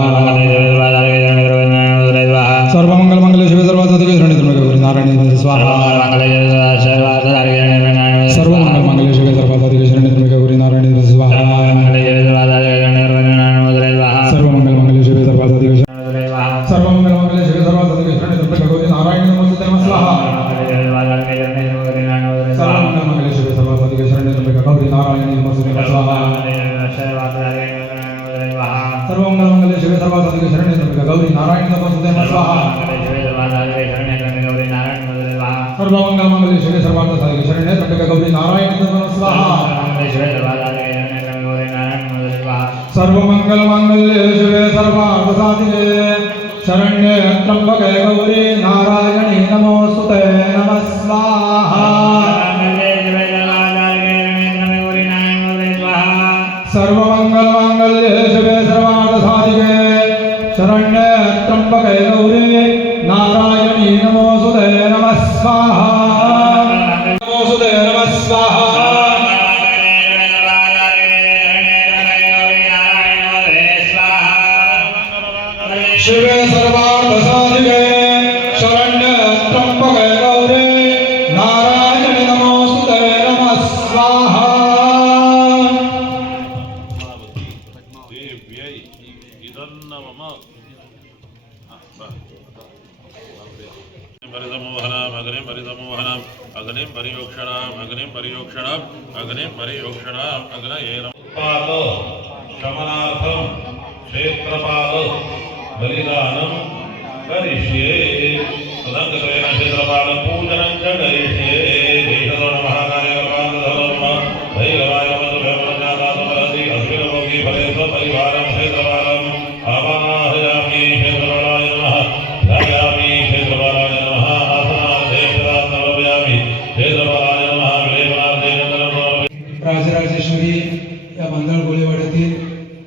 सर्वमंगल शिवे सर्वासाधिके शरण्य त्र्यंबके गौरी नारायणी नमस्ते स्वाहा सर्वमंगल शिवे सर्वासाधिके शरण्य त्र्यंबके गौरी नारायणी नमस्ते स्वाहा सर्वमंगल शिवे सर्वासाधिके सर्वमंगल शिवे सर्वासाधिके शरण्य त्र्यंबके गौरी नारायणी नमस्ते स्वाहा सर्वमंगल शिवे सर्वासाधिके शरण्य त्र्यंबके गौरी नारायणी नमस्ते स्वाहा सर्वमंगल शिवे सर्वासाधिके शरण्य त्र्यंबके गौरी नारायणी नमस्ते स्वाहा सर्वमंगल शिवे सर्वासाधिके शरण्य त्र्यंबके गौरी नारायणी नमस्ते स्वाहा सर्वमंगल शिवे सर्वासाधिके शरण्य त्र्यंबके गौरी नारायणी नमोस्तुते नमः स्वाहा सर्वमंगल शिवे सर्वासाधिके शरण्य त्र्यंबके गौरी नारायणी नमोस्तुते नमः स्वाहा नमोस्तुते नमः स्वाहा शिवे सर्वार्थसाधिके शरण्य त्र्यंबके गौरी नारायणी नमोस्तुते नमः स्वाहा शमनार्थं क्षेत्रपाल बलिदानं करिष्ये तदङ्गत्वेन क्षेत्रपालं पूजनं च करिष्ये देशतो नमः कार्यकपालधर्म भैरवाय मधुभ्यप्रजातासमरति अस्मिन्भोगी फले स्वपरिवारं क्षेत्रपालम् आवाहयामि क्षेत्रपालाय नमः ध्यायामि क्षेत्रपालाय नमः आसनाध्यक्षरात्नवयामि क्षेत्रपालाय नमः विलेपनार्थेन राजराजेश्वरी या मंगळ गोळेवाड्यातील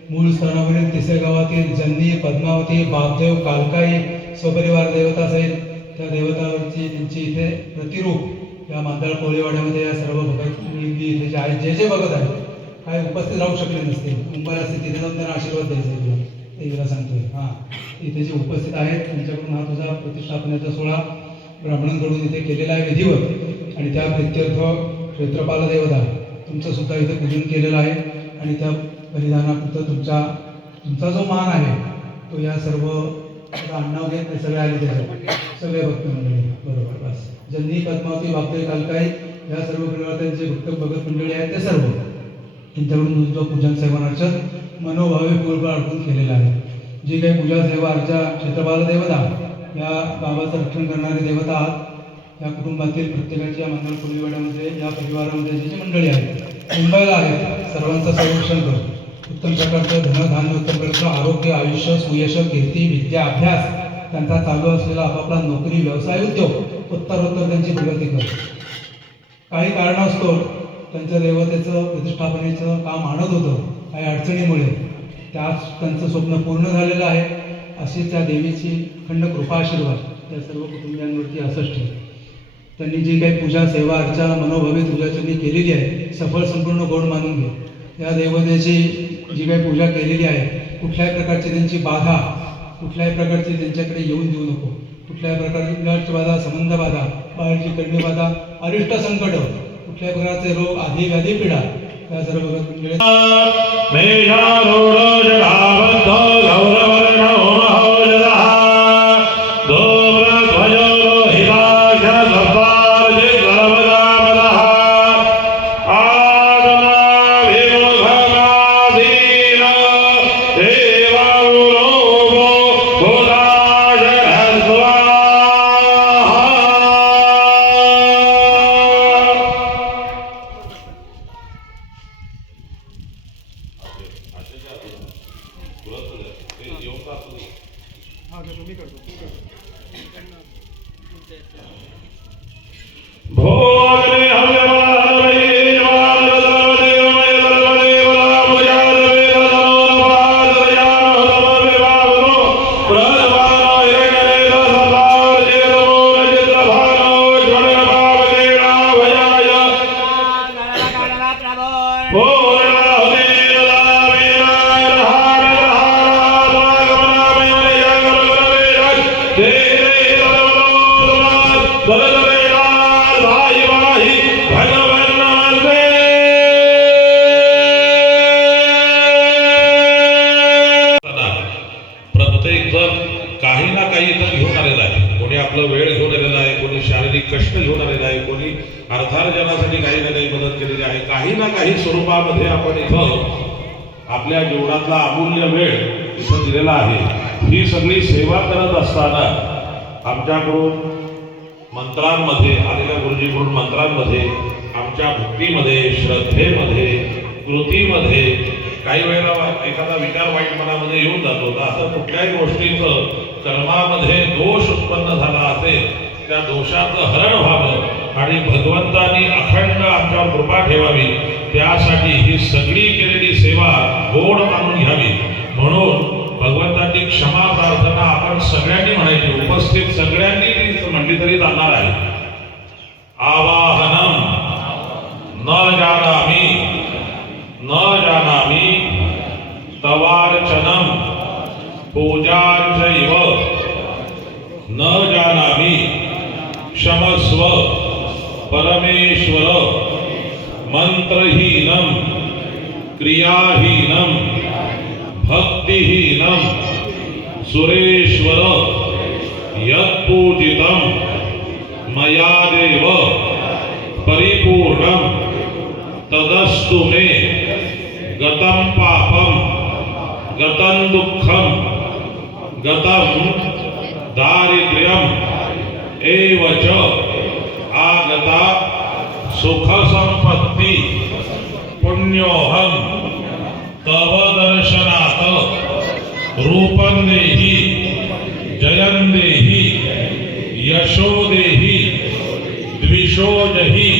मूळ स्थानावरील तिसऱ्या गावातील जन्नी पद्मावती बापदेव कालकाई स्वपरिवार देवता सहित त्या देवतावरची त्यांची इथे प्रतिरूप या मंगळ कोळेवाड्यामध्ये या सर्व भगत इथे जे आहेत जे बघत आहेत काय उपस्थित राहू शकले नसते मुंबईला असते तिथे जाऊन त्यांना आशीर्वाद द्यायचा तुला ते तुला सांगतोय हां इथे जे उपस्थित आहेत त्यांच्याकडून हा तुझा प्रतिष्ठापनेचा सोहळा ब्राह्मणांकडून इथे केलेला आहे विधिवत आणि त्या प्रित्यर्थ क्षेत्रपाल देवता तुमचं सुद्धा इथे पूजन केलेलं आहे आणि त्या बलिदानापुरतं तुमचा जो मान आहे तो या सर्व अण्णाव घेत ते सगळे आले त्याच्यात सगळे भक्त मंडळी बरोबर बस जन्नी पद्मावती बापदेव कालकाई या सर्व परिवारांचे भगत मंडळी आहेत ते सर्व त्यांच्याकडून जो पूजन सेवनाचं मनोभावे पूर्ण अर्पण केलेलं आहे जी काही पूजा सेवा अर्चा क्षेत्रपाल देवता या गावाचं रक्षण करणारे देवता आहात या कुटुंबातील प्रत्येकाच्या मंगळ कोळीवाड्यामध्ये या परिवारामध्ये जे मंडळी आहेत मुंबईला आहेत सर्वांचं संरक्षण कर उत्तम प्रकारचं धनधान्य उत्तम प्रकारचं आरोग्य आयुष्य सुयश कीर्ती विद्या अभ्यास त्यांचा चालू असलेला आपापला नोकरी व्यवसाय उद्योग उत्तरोत्तर त्यांची प्रगती कर काही कारणास्तव त्यांच्या देवतेचं प्रतिष्ठापनेचं काम आणत होतं काही अडचणीमुळे त्याच त्यांचं स्वप्न पूर्ण झालेलं आहे अशी त्या देवीची खंड कृपा आशीर्वाद त्या सर्व कुटुंबियांवरती असंच ठेव त्यांनी जी काही पूजा सेवा अर्चा मनोभावे तुझ्याच्यांनी केलेली आहे सफळ संपूर्ण गोड मानून घे या देवतेची जी काही पूजा केलेली आहे कुठल्याही प्रकारची त्यांची बाधा कुठल्याही प्रकारची त्यांच्याकडे येऊन देऊ नको कुठल्याही प्रकारची बाधा संबंध बाधा बाहेरची कडणी बाधा अरिष्ट संकट कुठल्याही प्रकारचे रोग आधी व्याधी पीडा या सर्व Oh काही इथं घेऊन आलेलं आहे. कोणी आपलं वेळ घेऊन आलेला आहे, कोणी शारीरिक कष्ट घेऊन आलेलं आहे, कोणी अर्थार्जनासाठी काही ना काही मदत केलेली आहे. काही ना काही स्वरूपामध्ये आपण इथं आपल्या जीवनातला अमूल्य वेळ इथं दिलेला आहे. ही सगळी सेवा करत असताना आमच्याकडून मंत्रांमध्ये आलेल्या गुरुजीकडून मंत्रांमध्ये, आमच्या भक्तीमध्ये, श्रद्धेमध्ये, कृतीमध्ये काही वेळेला एखादा विचार वाईट मनामध्ये येऊन जातो. तर असं कुठल्याही गोष्टीचं कर्मामध्ये दोष उत्पन्न झाला असेल, त्या दोषाचं हरण व्हावं आणि भगवंतांनी अखंड आमच्यावर कृपा ठेवावी, त्यासाठी ही सगळी केलेली सेवा गोड मानून घ्यावी. म्हणून भगवंतांची क्षमा प्रार्थना आपण सगळ्यांनी म्हणायची. उपस्थित सगळ्यांनी ती म्हणली तरी चालणार आहे. आवाहनम न जानामि तवार्चनम पूजार्चैव न जानामि क्षमस्व परमेश्वर मंत्रहीनम क्रियाहीनम भक्तिहीनम सुरेश्वर यत्पूजितम मया देव परिपूर्णम तदस्तु मे गतं पापम गतं दुःखम गतं दारिद्र्यम एव च आगता सुख संपत्ति पुण्योहम तव दर्शनात् रूपं देहि जयं देहि यशो देहि द्विषो जहि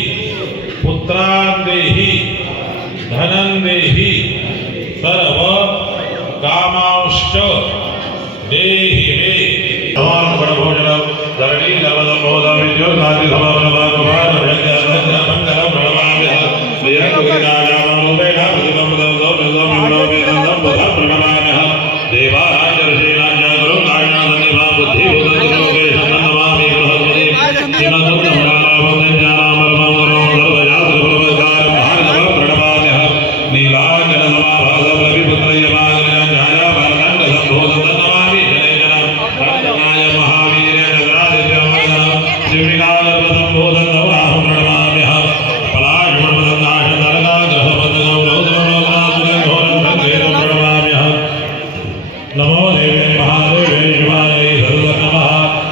पुत्रान् देहि धनं देहि सर्व कामांश्च देहि मे. भगवान प्रणभोजनं धरणी नवदम्बोधं विद्योताति समापनवान् कुमार भजन मंगलं प्रणमाम्यः श्रीयंकुराजामरूपेण प्रतिबंधं दोषं विमलोपेतं बुधं प्रणमाम्यः देवानां ऋषीणां गुरुनां सन्निभां बुद्धिभूतं लोकेशं नमामि बृहस्पति श्रीमन्तं नमोनामं ज्ञानामरमं सर्वजातृप्रभुकारं महानवं प्रणमाम्यः नीलाचलसमाभासं रविपुत्रयमाग्रजं छायाभारतं सम्भूतं नमामि जनेजनं भक्तनाय महावीर्य नगरादित्यं श्रीविकालपसम्भूतं नवराहं प्रणमाम्यः पलाशमण्डलं नाशनरकाग्रहपदं गौतमलोकासुरं घोरं सङ्केतं प्रणमाम्यः. नमो देवे महादेवे शिवाय सर्वनमः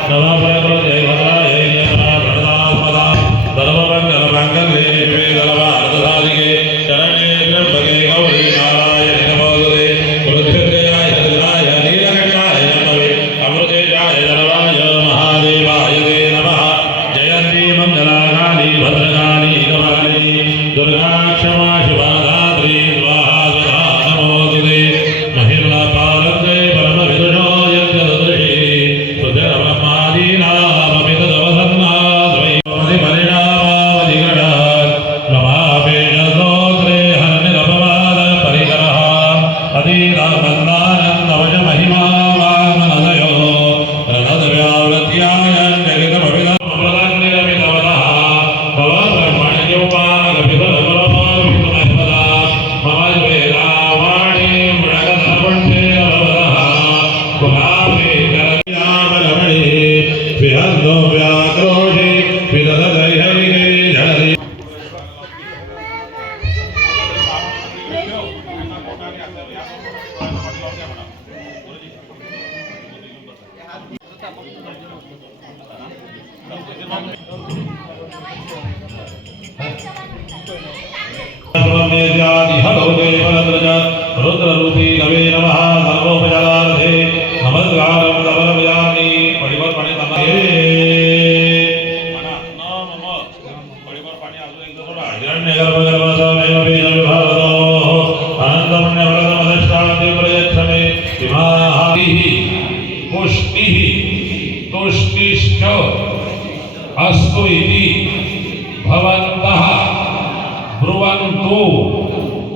नमः प्रकृते भद्रायै नमः प्रणतात्मदा सर्वमङ्गलमाङ्गल्ये शिवे सर्वार्थसाधिके शरण्ये त्र्यम्बके गौरी नारायणि नमोस्तुते मृत्युञ्जयाय सद्गुणाय नीलकण्ठाय नमः अमृतेशाय सर्वाय महादेवाय ते नमः. जयन्ती मङ्गला काली भद्रकाली कपालिनी दुर्गा क्षमा शिवा धात्री स्वाहा स्वधा नमोस्तुते. महिम्ना पारन्ते परमविदुषो यज्ञदृशि सुधिरब्रह्मादीनामपि तदवसन्नाद्वै परिणामावधिगणात् रमापेशस्तोत्रे हरनिरपवादपरिकरः अतीतामन्दानन्दवच महिमा वाङ्मनदयो रणदव्यावृत्यायं जगतमभिदमृतान्निरमितवतः भवब्रह्मण्योपागभितरपरमाभितमस्मदा मम वेदावाणी मृगधनवण्डेन भवतः कुलाभे करव्यामलमणि विहन्नो व्याक्रोशे विदधदैहैके झलति. रुद्ररूपी नवे नमः सर्वोपचारार्थे नमस्कारं नवरमयामि परिवर पाणी नमः नम परिवर पाणी अजून एकदा थोडा हिरण्यगर्भगर्भसमेव वेदविभावतो अनन्तपुण्यवरदमधिष्ठान्ति प्रयच्छमे इमाहादिः पुष्टिः तुष्टिश्च अस्तु इति भवन्तः ब्रुवन्तु.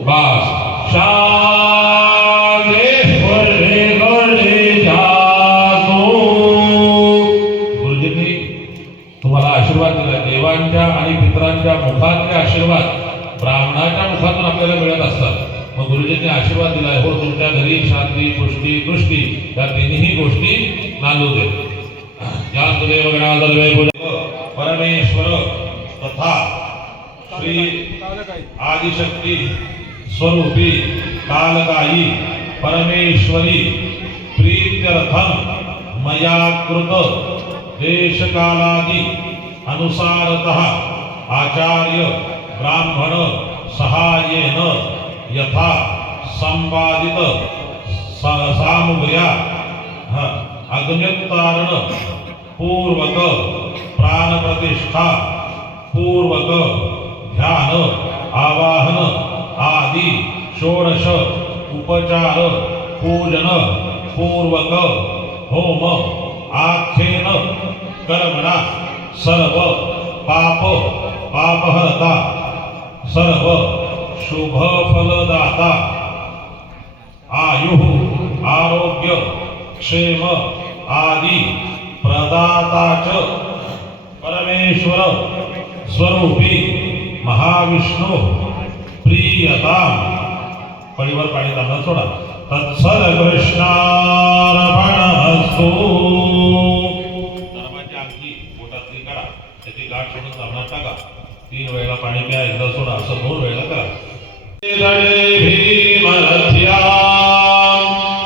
बस शांति गुरुजींनी तुम्हाला आशीर्वाद दिला. देवांच्या आणि पितरांच्या मुखातले आशीर्वाद ब्राह्मणाच्या मुखातून आपल्याला मिळत असतात. मग मग गुरुजींनी आशीर्वाद दिलाय हो तुमच्या घरी शांती पुष्टी तुष्टी या तिन्ही गोष्टी नांदू दे. ज्ञानदेव गणाधर परमेश्वर तथा श्री आदिशक्ती स्वरूपी कालकाई परमेश्वरी प्रीत्यर्थम मया कृत देशकालादि अनुसारतः आचार्य ब्राह्मण सहाय्येन यथा संपादित सामुग्र्या अग्न्योत्तारण पूर्वक प्राण प्रतिष्ठा पूर्वक ध्यान आवाहन आदि षोडश उपचार पूजन पूर्वक होम आख्येन कर्मणा सर्व पापहरता सर्व शुभ फलदाता आयु आरोग्य क्षेम आदि प्रदाता च परमेश्वर स्वरूपी महाविष्णु प्रियता पळीवर पाणी तांबा सोडा तत्सद कृष्णार्पणमस्तु. धर्माची अंगठी पोटातली काढा त्याची गाठ सोडून तांबा टाका 3 वेळा पाणी प्या एकदा सोडा असं 2 वेळा करा. भीमरथ्या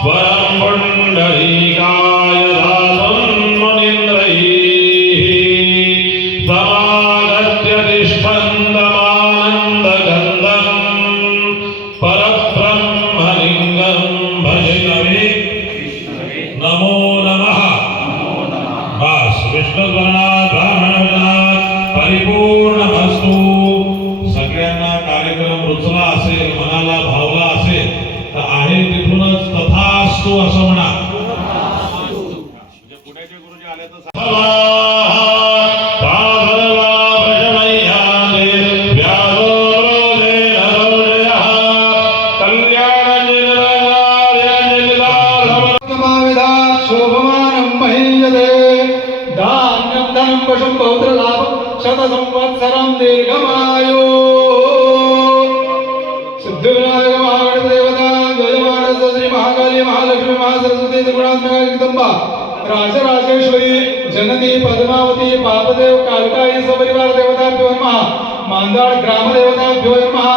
वरं पुंडरीकाय दासं मुनीन्द्रैः समागत्य तिष्ठन्तमानन्दगन्धं परब्रह्मलिङ्गं भजवे नमो नमः. बस विष्णुस्मरणात् ब्राह्मणविनात् परिपूर्णमस्तु. सगळ्यांना कार्यक्रम रुचला असेल मनाला भावला असेल तर आहे तिथूनच तथास्तु असं म्हणा. पुण्याचे गुरुजी आले तर शतसंवत्सरं दीर्घमायो सिद्धिविनायक महागणपती देवता गजमानस श्री महाकाली महालक्ष्मी महासरस्वती त्रिगुणात्मका जगदंबा राजराजेश्वरी जननी पद्मावती पापदेव कालकाई सपरिवार देवताभ्यो नमः. मांदाड ग्रामदेवताभ्यो नमः.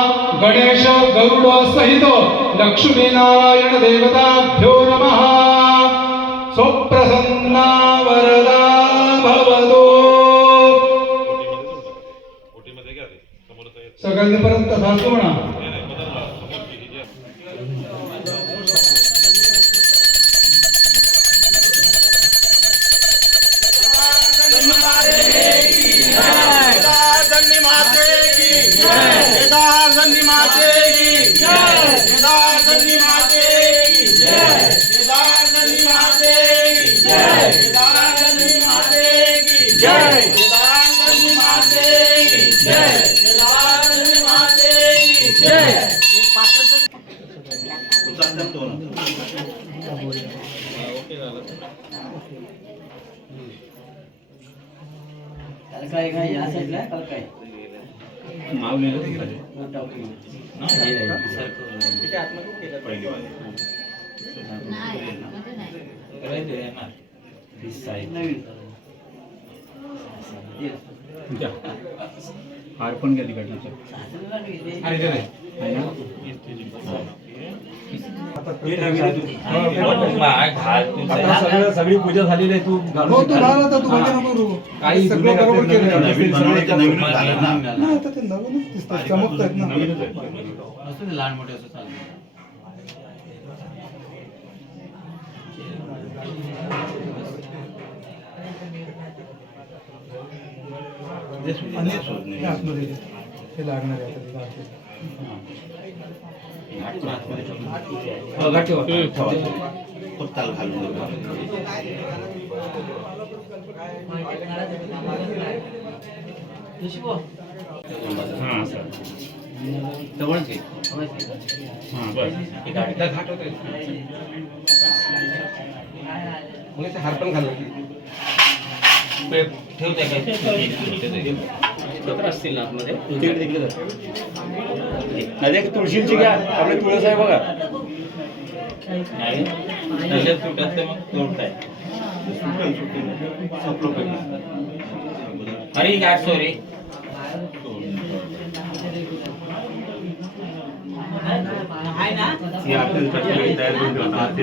गणेश गरुड सहित लक्ष्मीनारायण देवताभ्यो नमः. सुप्रसन्ना वरदा भवतो. सगळ्यांनी परत तथास्तु म्हणा. काय काय या साईडला काय नाव लिहिलं हार पण घ्या तिकडनं सगळी पूजा झालेली आहे. तू काही सगळं बरोबर केलं लहान मोठे असं चालू. लागणार आहे हार पण घालू ठेवते काय असतील ना आतमध्ये नाही ते तुळशीची घ्या आपले तुळस आहे बघा नाही तसेच सुटत ते मग तोडताय अरे काय सॉरी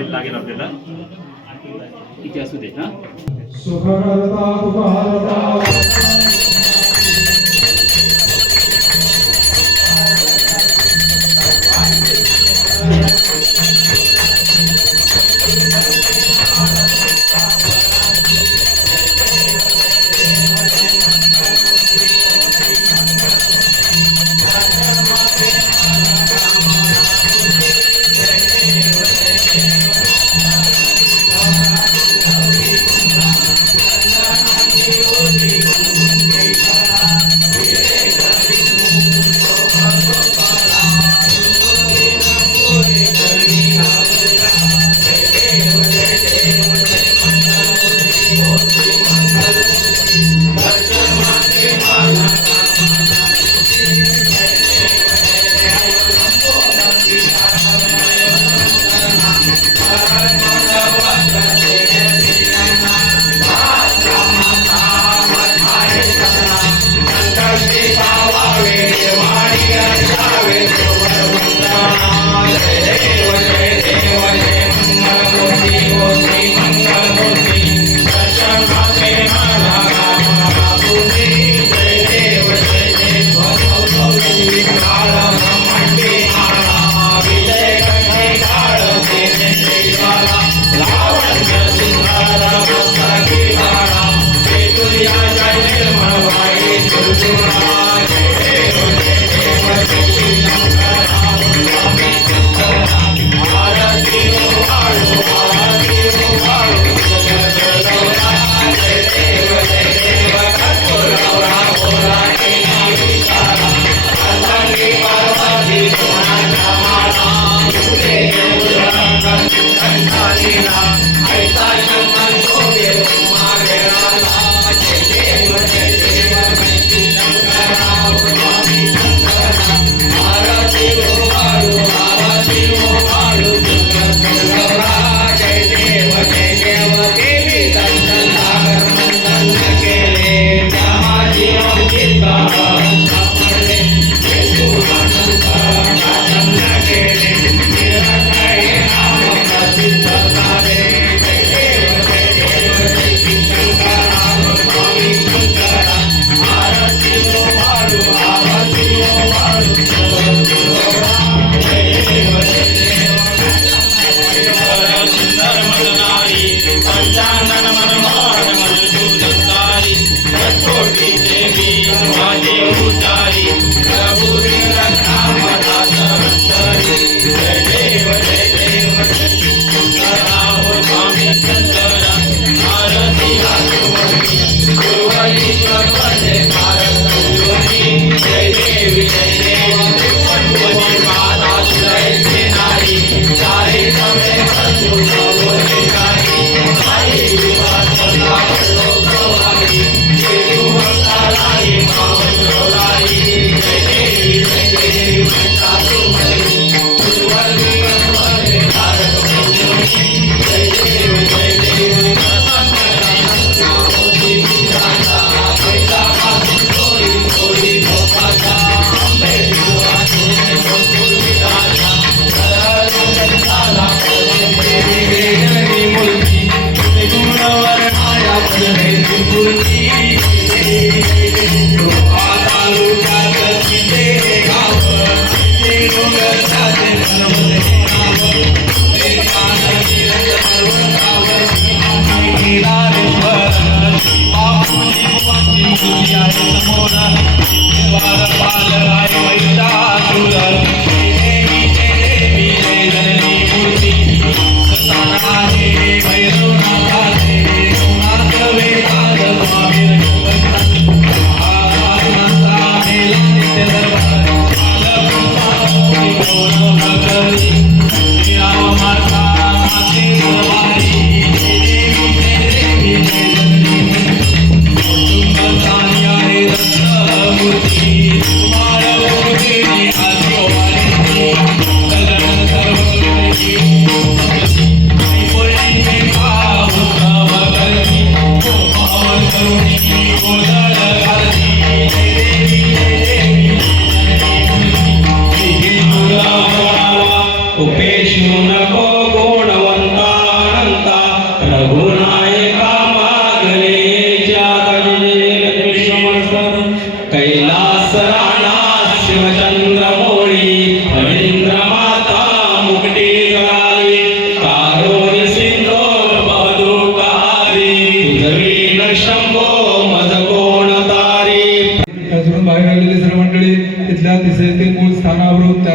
लागेल आपल्याला किती असू दे हा सुखकर्ता दुःखहर्ता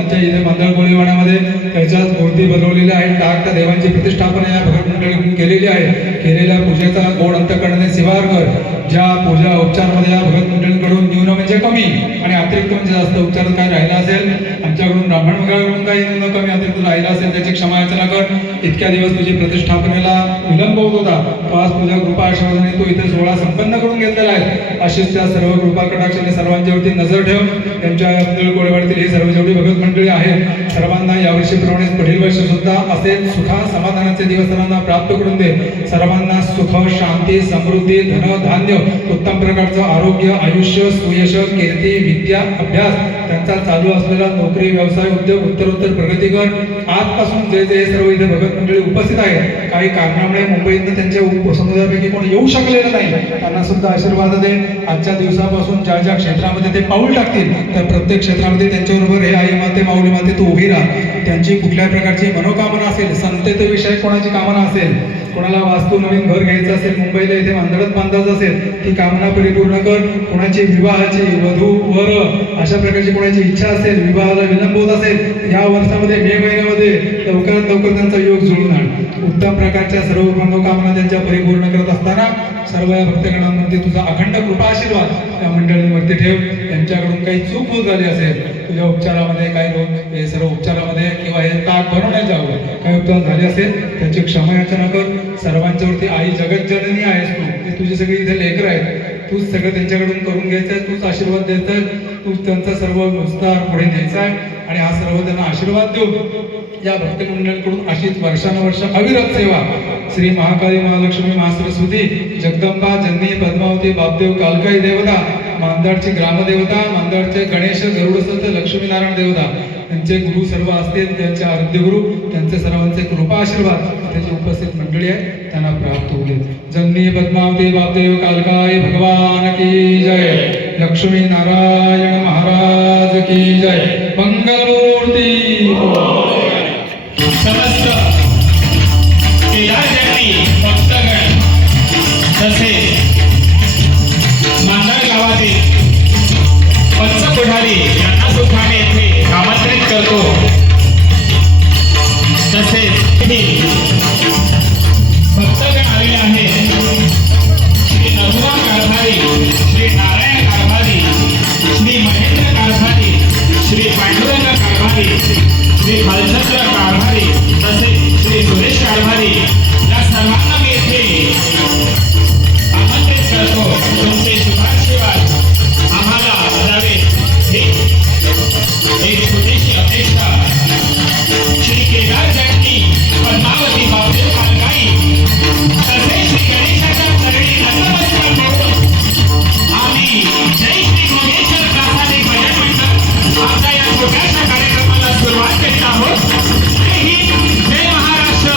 त्यांच्या इथे मंडळ कोळीवाड्यामध्ये त्याच्याच मूर्ती बनवलेल्या आहेत. टाक त्या देवांची प्रतिष्ठापना या भगत मंडळी केलेली आहे. केलेल्या पूजेचा गोड अंतकरणाने स्वीकार कर. ज्या पूजा उपचारामध्ये या भगत मंडळींकडून न्यून म्हणजे कमी आणि अतिरिक्त म्हणजे जास्त उपचार काय राहिला असेल, आमच्याकडून ब्राह्मण मंडळाकडून काही न्यून कमी अतिरिक्त राहिला असेल त्याची क्षमा याचना कर. इतक्या दिवस तुझी प्रतिष्ठापनेला विलंब होत होता, तो आज तुझ्या कृपा आशीर्वादाने तू इथे सोहळा संपन्न करून घेतलेला आहे. अशीच त्या सर्व कृपा कटाक्षाने सर्वांच्यावरती नजर ठेव. त्यांच्या मंडळ कोळेवाडीतील ही सर्व जेवढी भगत मंडळी आहेत सर्वांना यावर्षीप्रमाणे पुढील वर्षी सुद्धा असेच सुखा समाधानाचे दिवस सर्वांना प्राप्त करून दे. सर्वांना सुख, शांती, समृद्धी, धन, धान्य, उत्तम प्रकारचं आरोग्य, आयुष्य, सुयश, कीर्ती, विद्या, अभ्यास, त्यांचा चालू असलेला नोकरी, व्यवसाय, उद्योग उत्तरोत्तर प्रगती कर. आजपासून जे जे सर्व इथे भगत मंडळी उपस्थित आहेत, काही कारणामुळे मुंबईतनं त्यांच्या समुदायापैकी कोणी येऊ शकलेलं नाही, त्यांना सुद्धा आशीर्वाद दे. आजच्या दिवसापासून ज्या ज्या क्षेत्रामध्ये ते पाऊल टाकतील त्या प्रत्येक क्षेत्रामध्ये त्यांच्याबरोबर हे आई माते, माऊली माते तू उभी राहा. त्यांची कुठल्या प्रकारची मनोकामना असेल, संततेविषयी कोणाची कामना असेल, कोणाला वास्तू नवीन घर घ्यायचं असेल, मुंबईला इथे मांदळत बांधायचं असेल, ती कामना परिपूर्ण कर. कोणाची विवाहाची, वधू वर अशा प्रकारची कोणाची इच्छा असेल, विवाहाला विलंब होत असेल, या वर्षामध्ये मे महिन्यामध्ये लवकरात लवकर त्यांचा योग जुळून आण. उत्तम प्रकारच्या सर्व मनोकामना त्यांच्या परिपूर्ण करत असताना सर्व या भक्तगणांमध्ये तुझा अखंड कृपा आशीर्वाद त्या मंडळींवरती ठेव. त्यांच्याकडून काही चूक भूल झाली असेल तुझ्या उपचारामध्ये, काही लोक हे सर्व उपचारामध्ये किंवा हे ताक बनवण्याच्या अगोदर काही उपचार झाले असेल त्याची क्षमा याचना कर. सर्वांच्यावरती आई जगज्जननी आहेस तू, ती तुझी सगळी इथे लेकरं आहेत, तूच सगळं त्यांच्याकडून करून घ्यायचं आहे, तूच आशीर्वाद द्यायचा आहे, तूच त्यांचा सर्व विस्तार पुढे न्यायचा आहे आणि हा सर्व त्यांना आशीर्वाद देऊन या भक्त मंडळांकडून अशीच वर्षानुवर्ष अविरत सेवा श्री महाकाली, महालक्ष्मी, महासरस्वती, जगदंबा, जननी, पद्मावती, बापदेव, कालकाई देवता, मांदाडची ग्रामदेवता, मांदाडचे गणेश, गरुडसंत, लक्ष्मीनारायण देवता, त्यांचे गुरु सर्व असतील, त्यांचे आराध्य गुरु, त्यांचे सर्वांचे कृपा आशीर्वाद त्याची उपस्थित मंडळी आहे त्यांना प्राप्त होऊ दे. जननी, पद्मावती, बापदेव, कालकाई भगवान की जय. लक्ष्मी नारायण महाराज की जय. मंगलमूर्ती. समस्त केदारजनी भक्तगण तसेच मांदळ गावातील पंचपुढारी यांना सुद्धा मी येथे आमंत्रित करतो. तसेच भक्तगण आलेले आहेत. श्री नथुराम कारभारी, श्री नारायण कारभारी, श्री महेंद्र कारभारी, श्री पांडुरंग कारभारी, श्री भालचंद्र कारभारी, तसेच श्री सुरेश कारभारी या सर्वांना मी येथे आमंत्रित करतो. तुमचे शुभाशीर्वाद आम्हाला द्यावे ही एक छोटीशी अपेक्षा. श्री केदार जगती, पद्मावती, बापदेव, कालकाई तसेच श्री गणेशाच्या चरणी नतमस्तक होऊन आम्ही जय श्री योगेश्वर प्रासादिक भजन मंडळ आमच्या या छोट्याशा कार्यक्रमाला सुरुवात करीत आहोत. जय हिंद, जय महाराष्ट्र.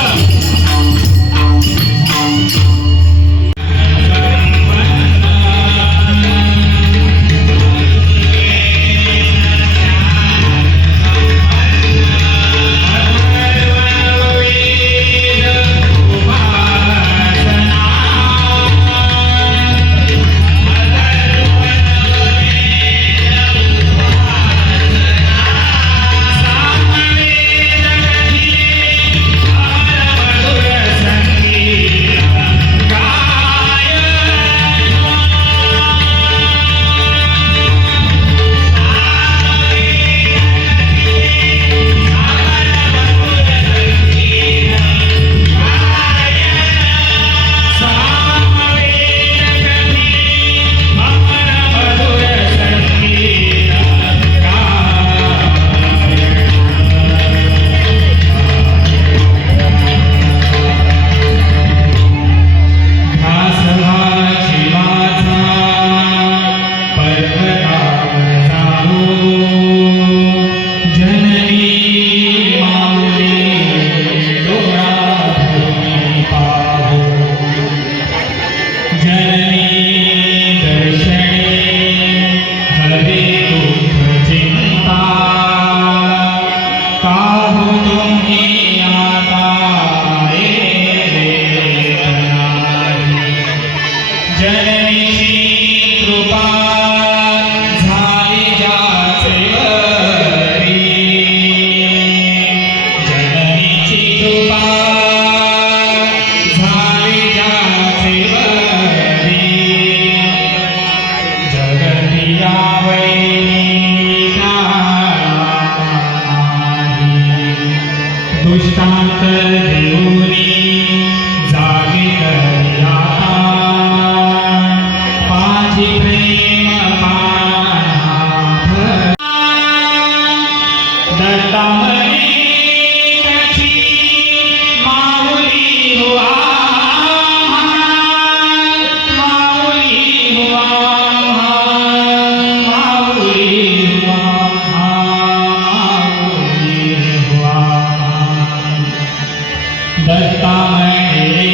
दत्तामणेची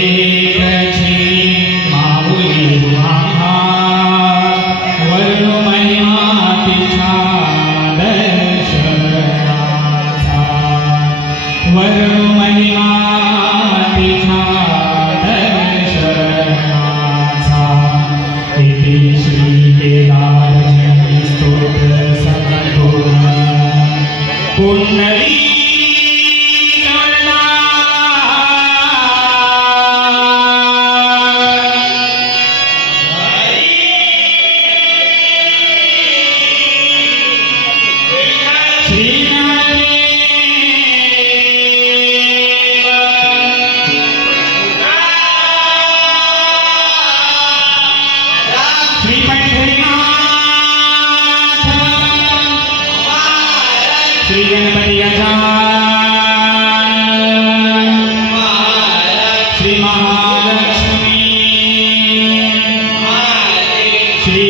माऊली आम्हा वर्ण महिमा तिच्या दर्शनाचा वर्ण महिमा तिच्या दर्शनाचा इति श्री केदारचंडी स्तोत्र संपूर्ण कुंडली श्री पंढरीनाथ श्री गणपती गजानन श्री महालक्ष्मी श्री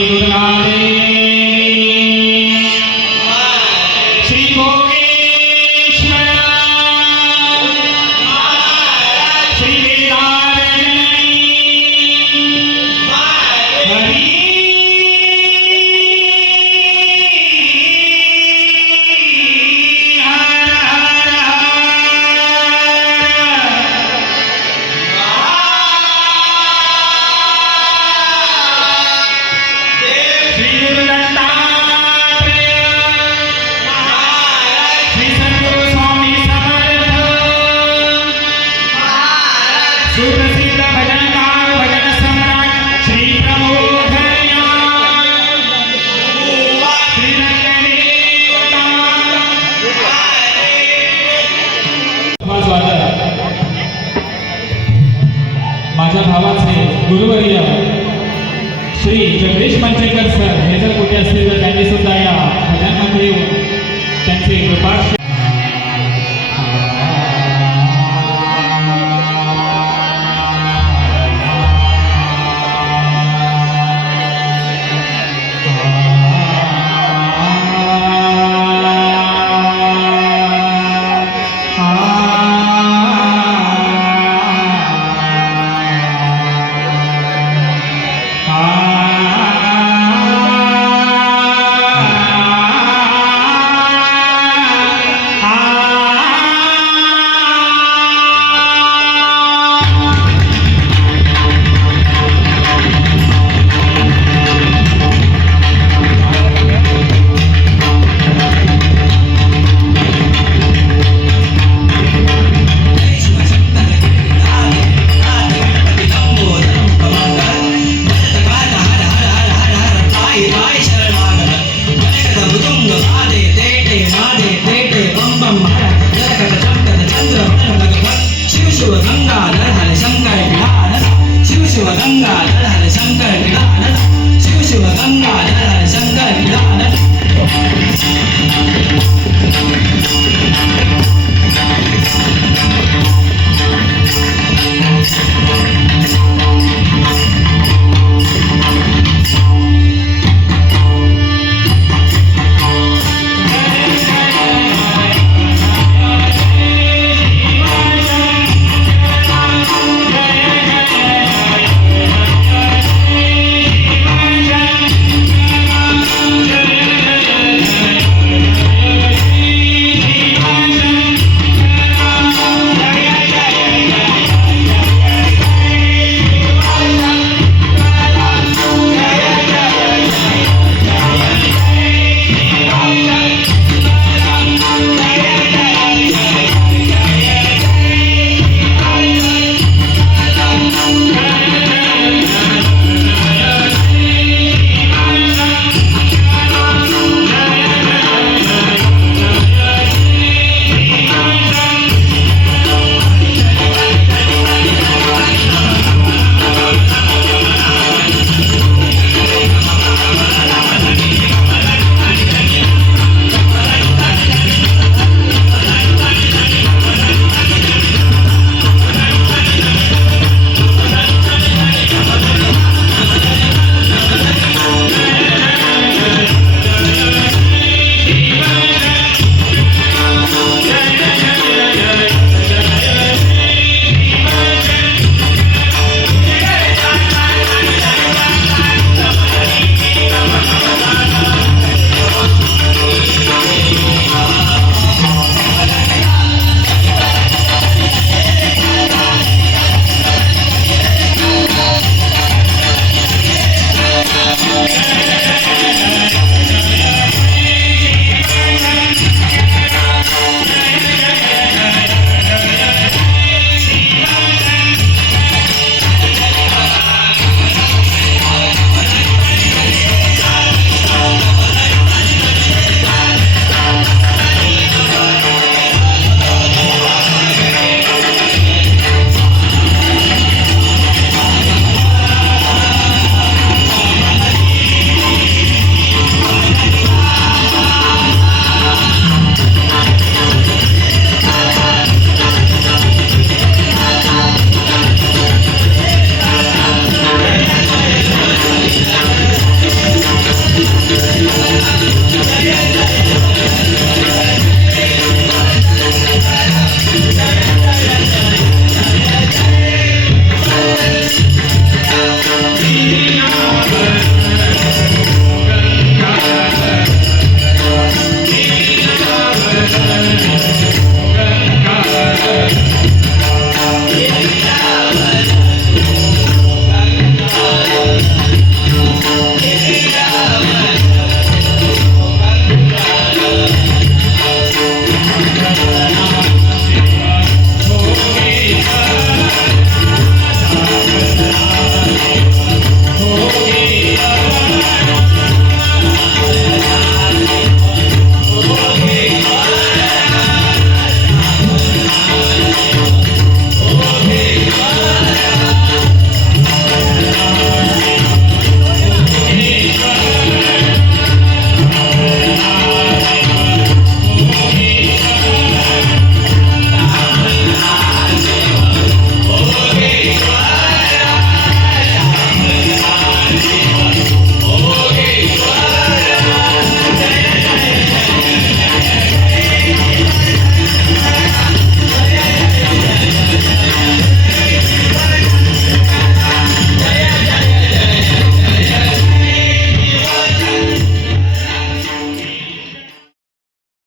दुर्गादेवी श्री भोगेश्वर श्री केदारजननी सुप्रसिद्ध भजनकार भजन सम्राट श्री प्रमोदया श्री रंगदेवता माझ्या भावाचे गुरुवर्य श्री जगदीश मंचेकर सर हे जर कुठे असतील तर त्यांनी सुद्धा या भजनामध्ये येऊन त्यांचे कृपा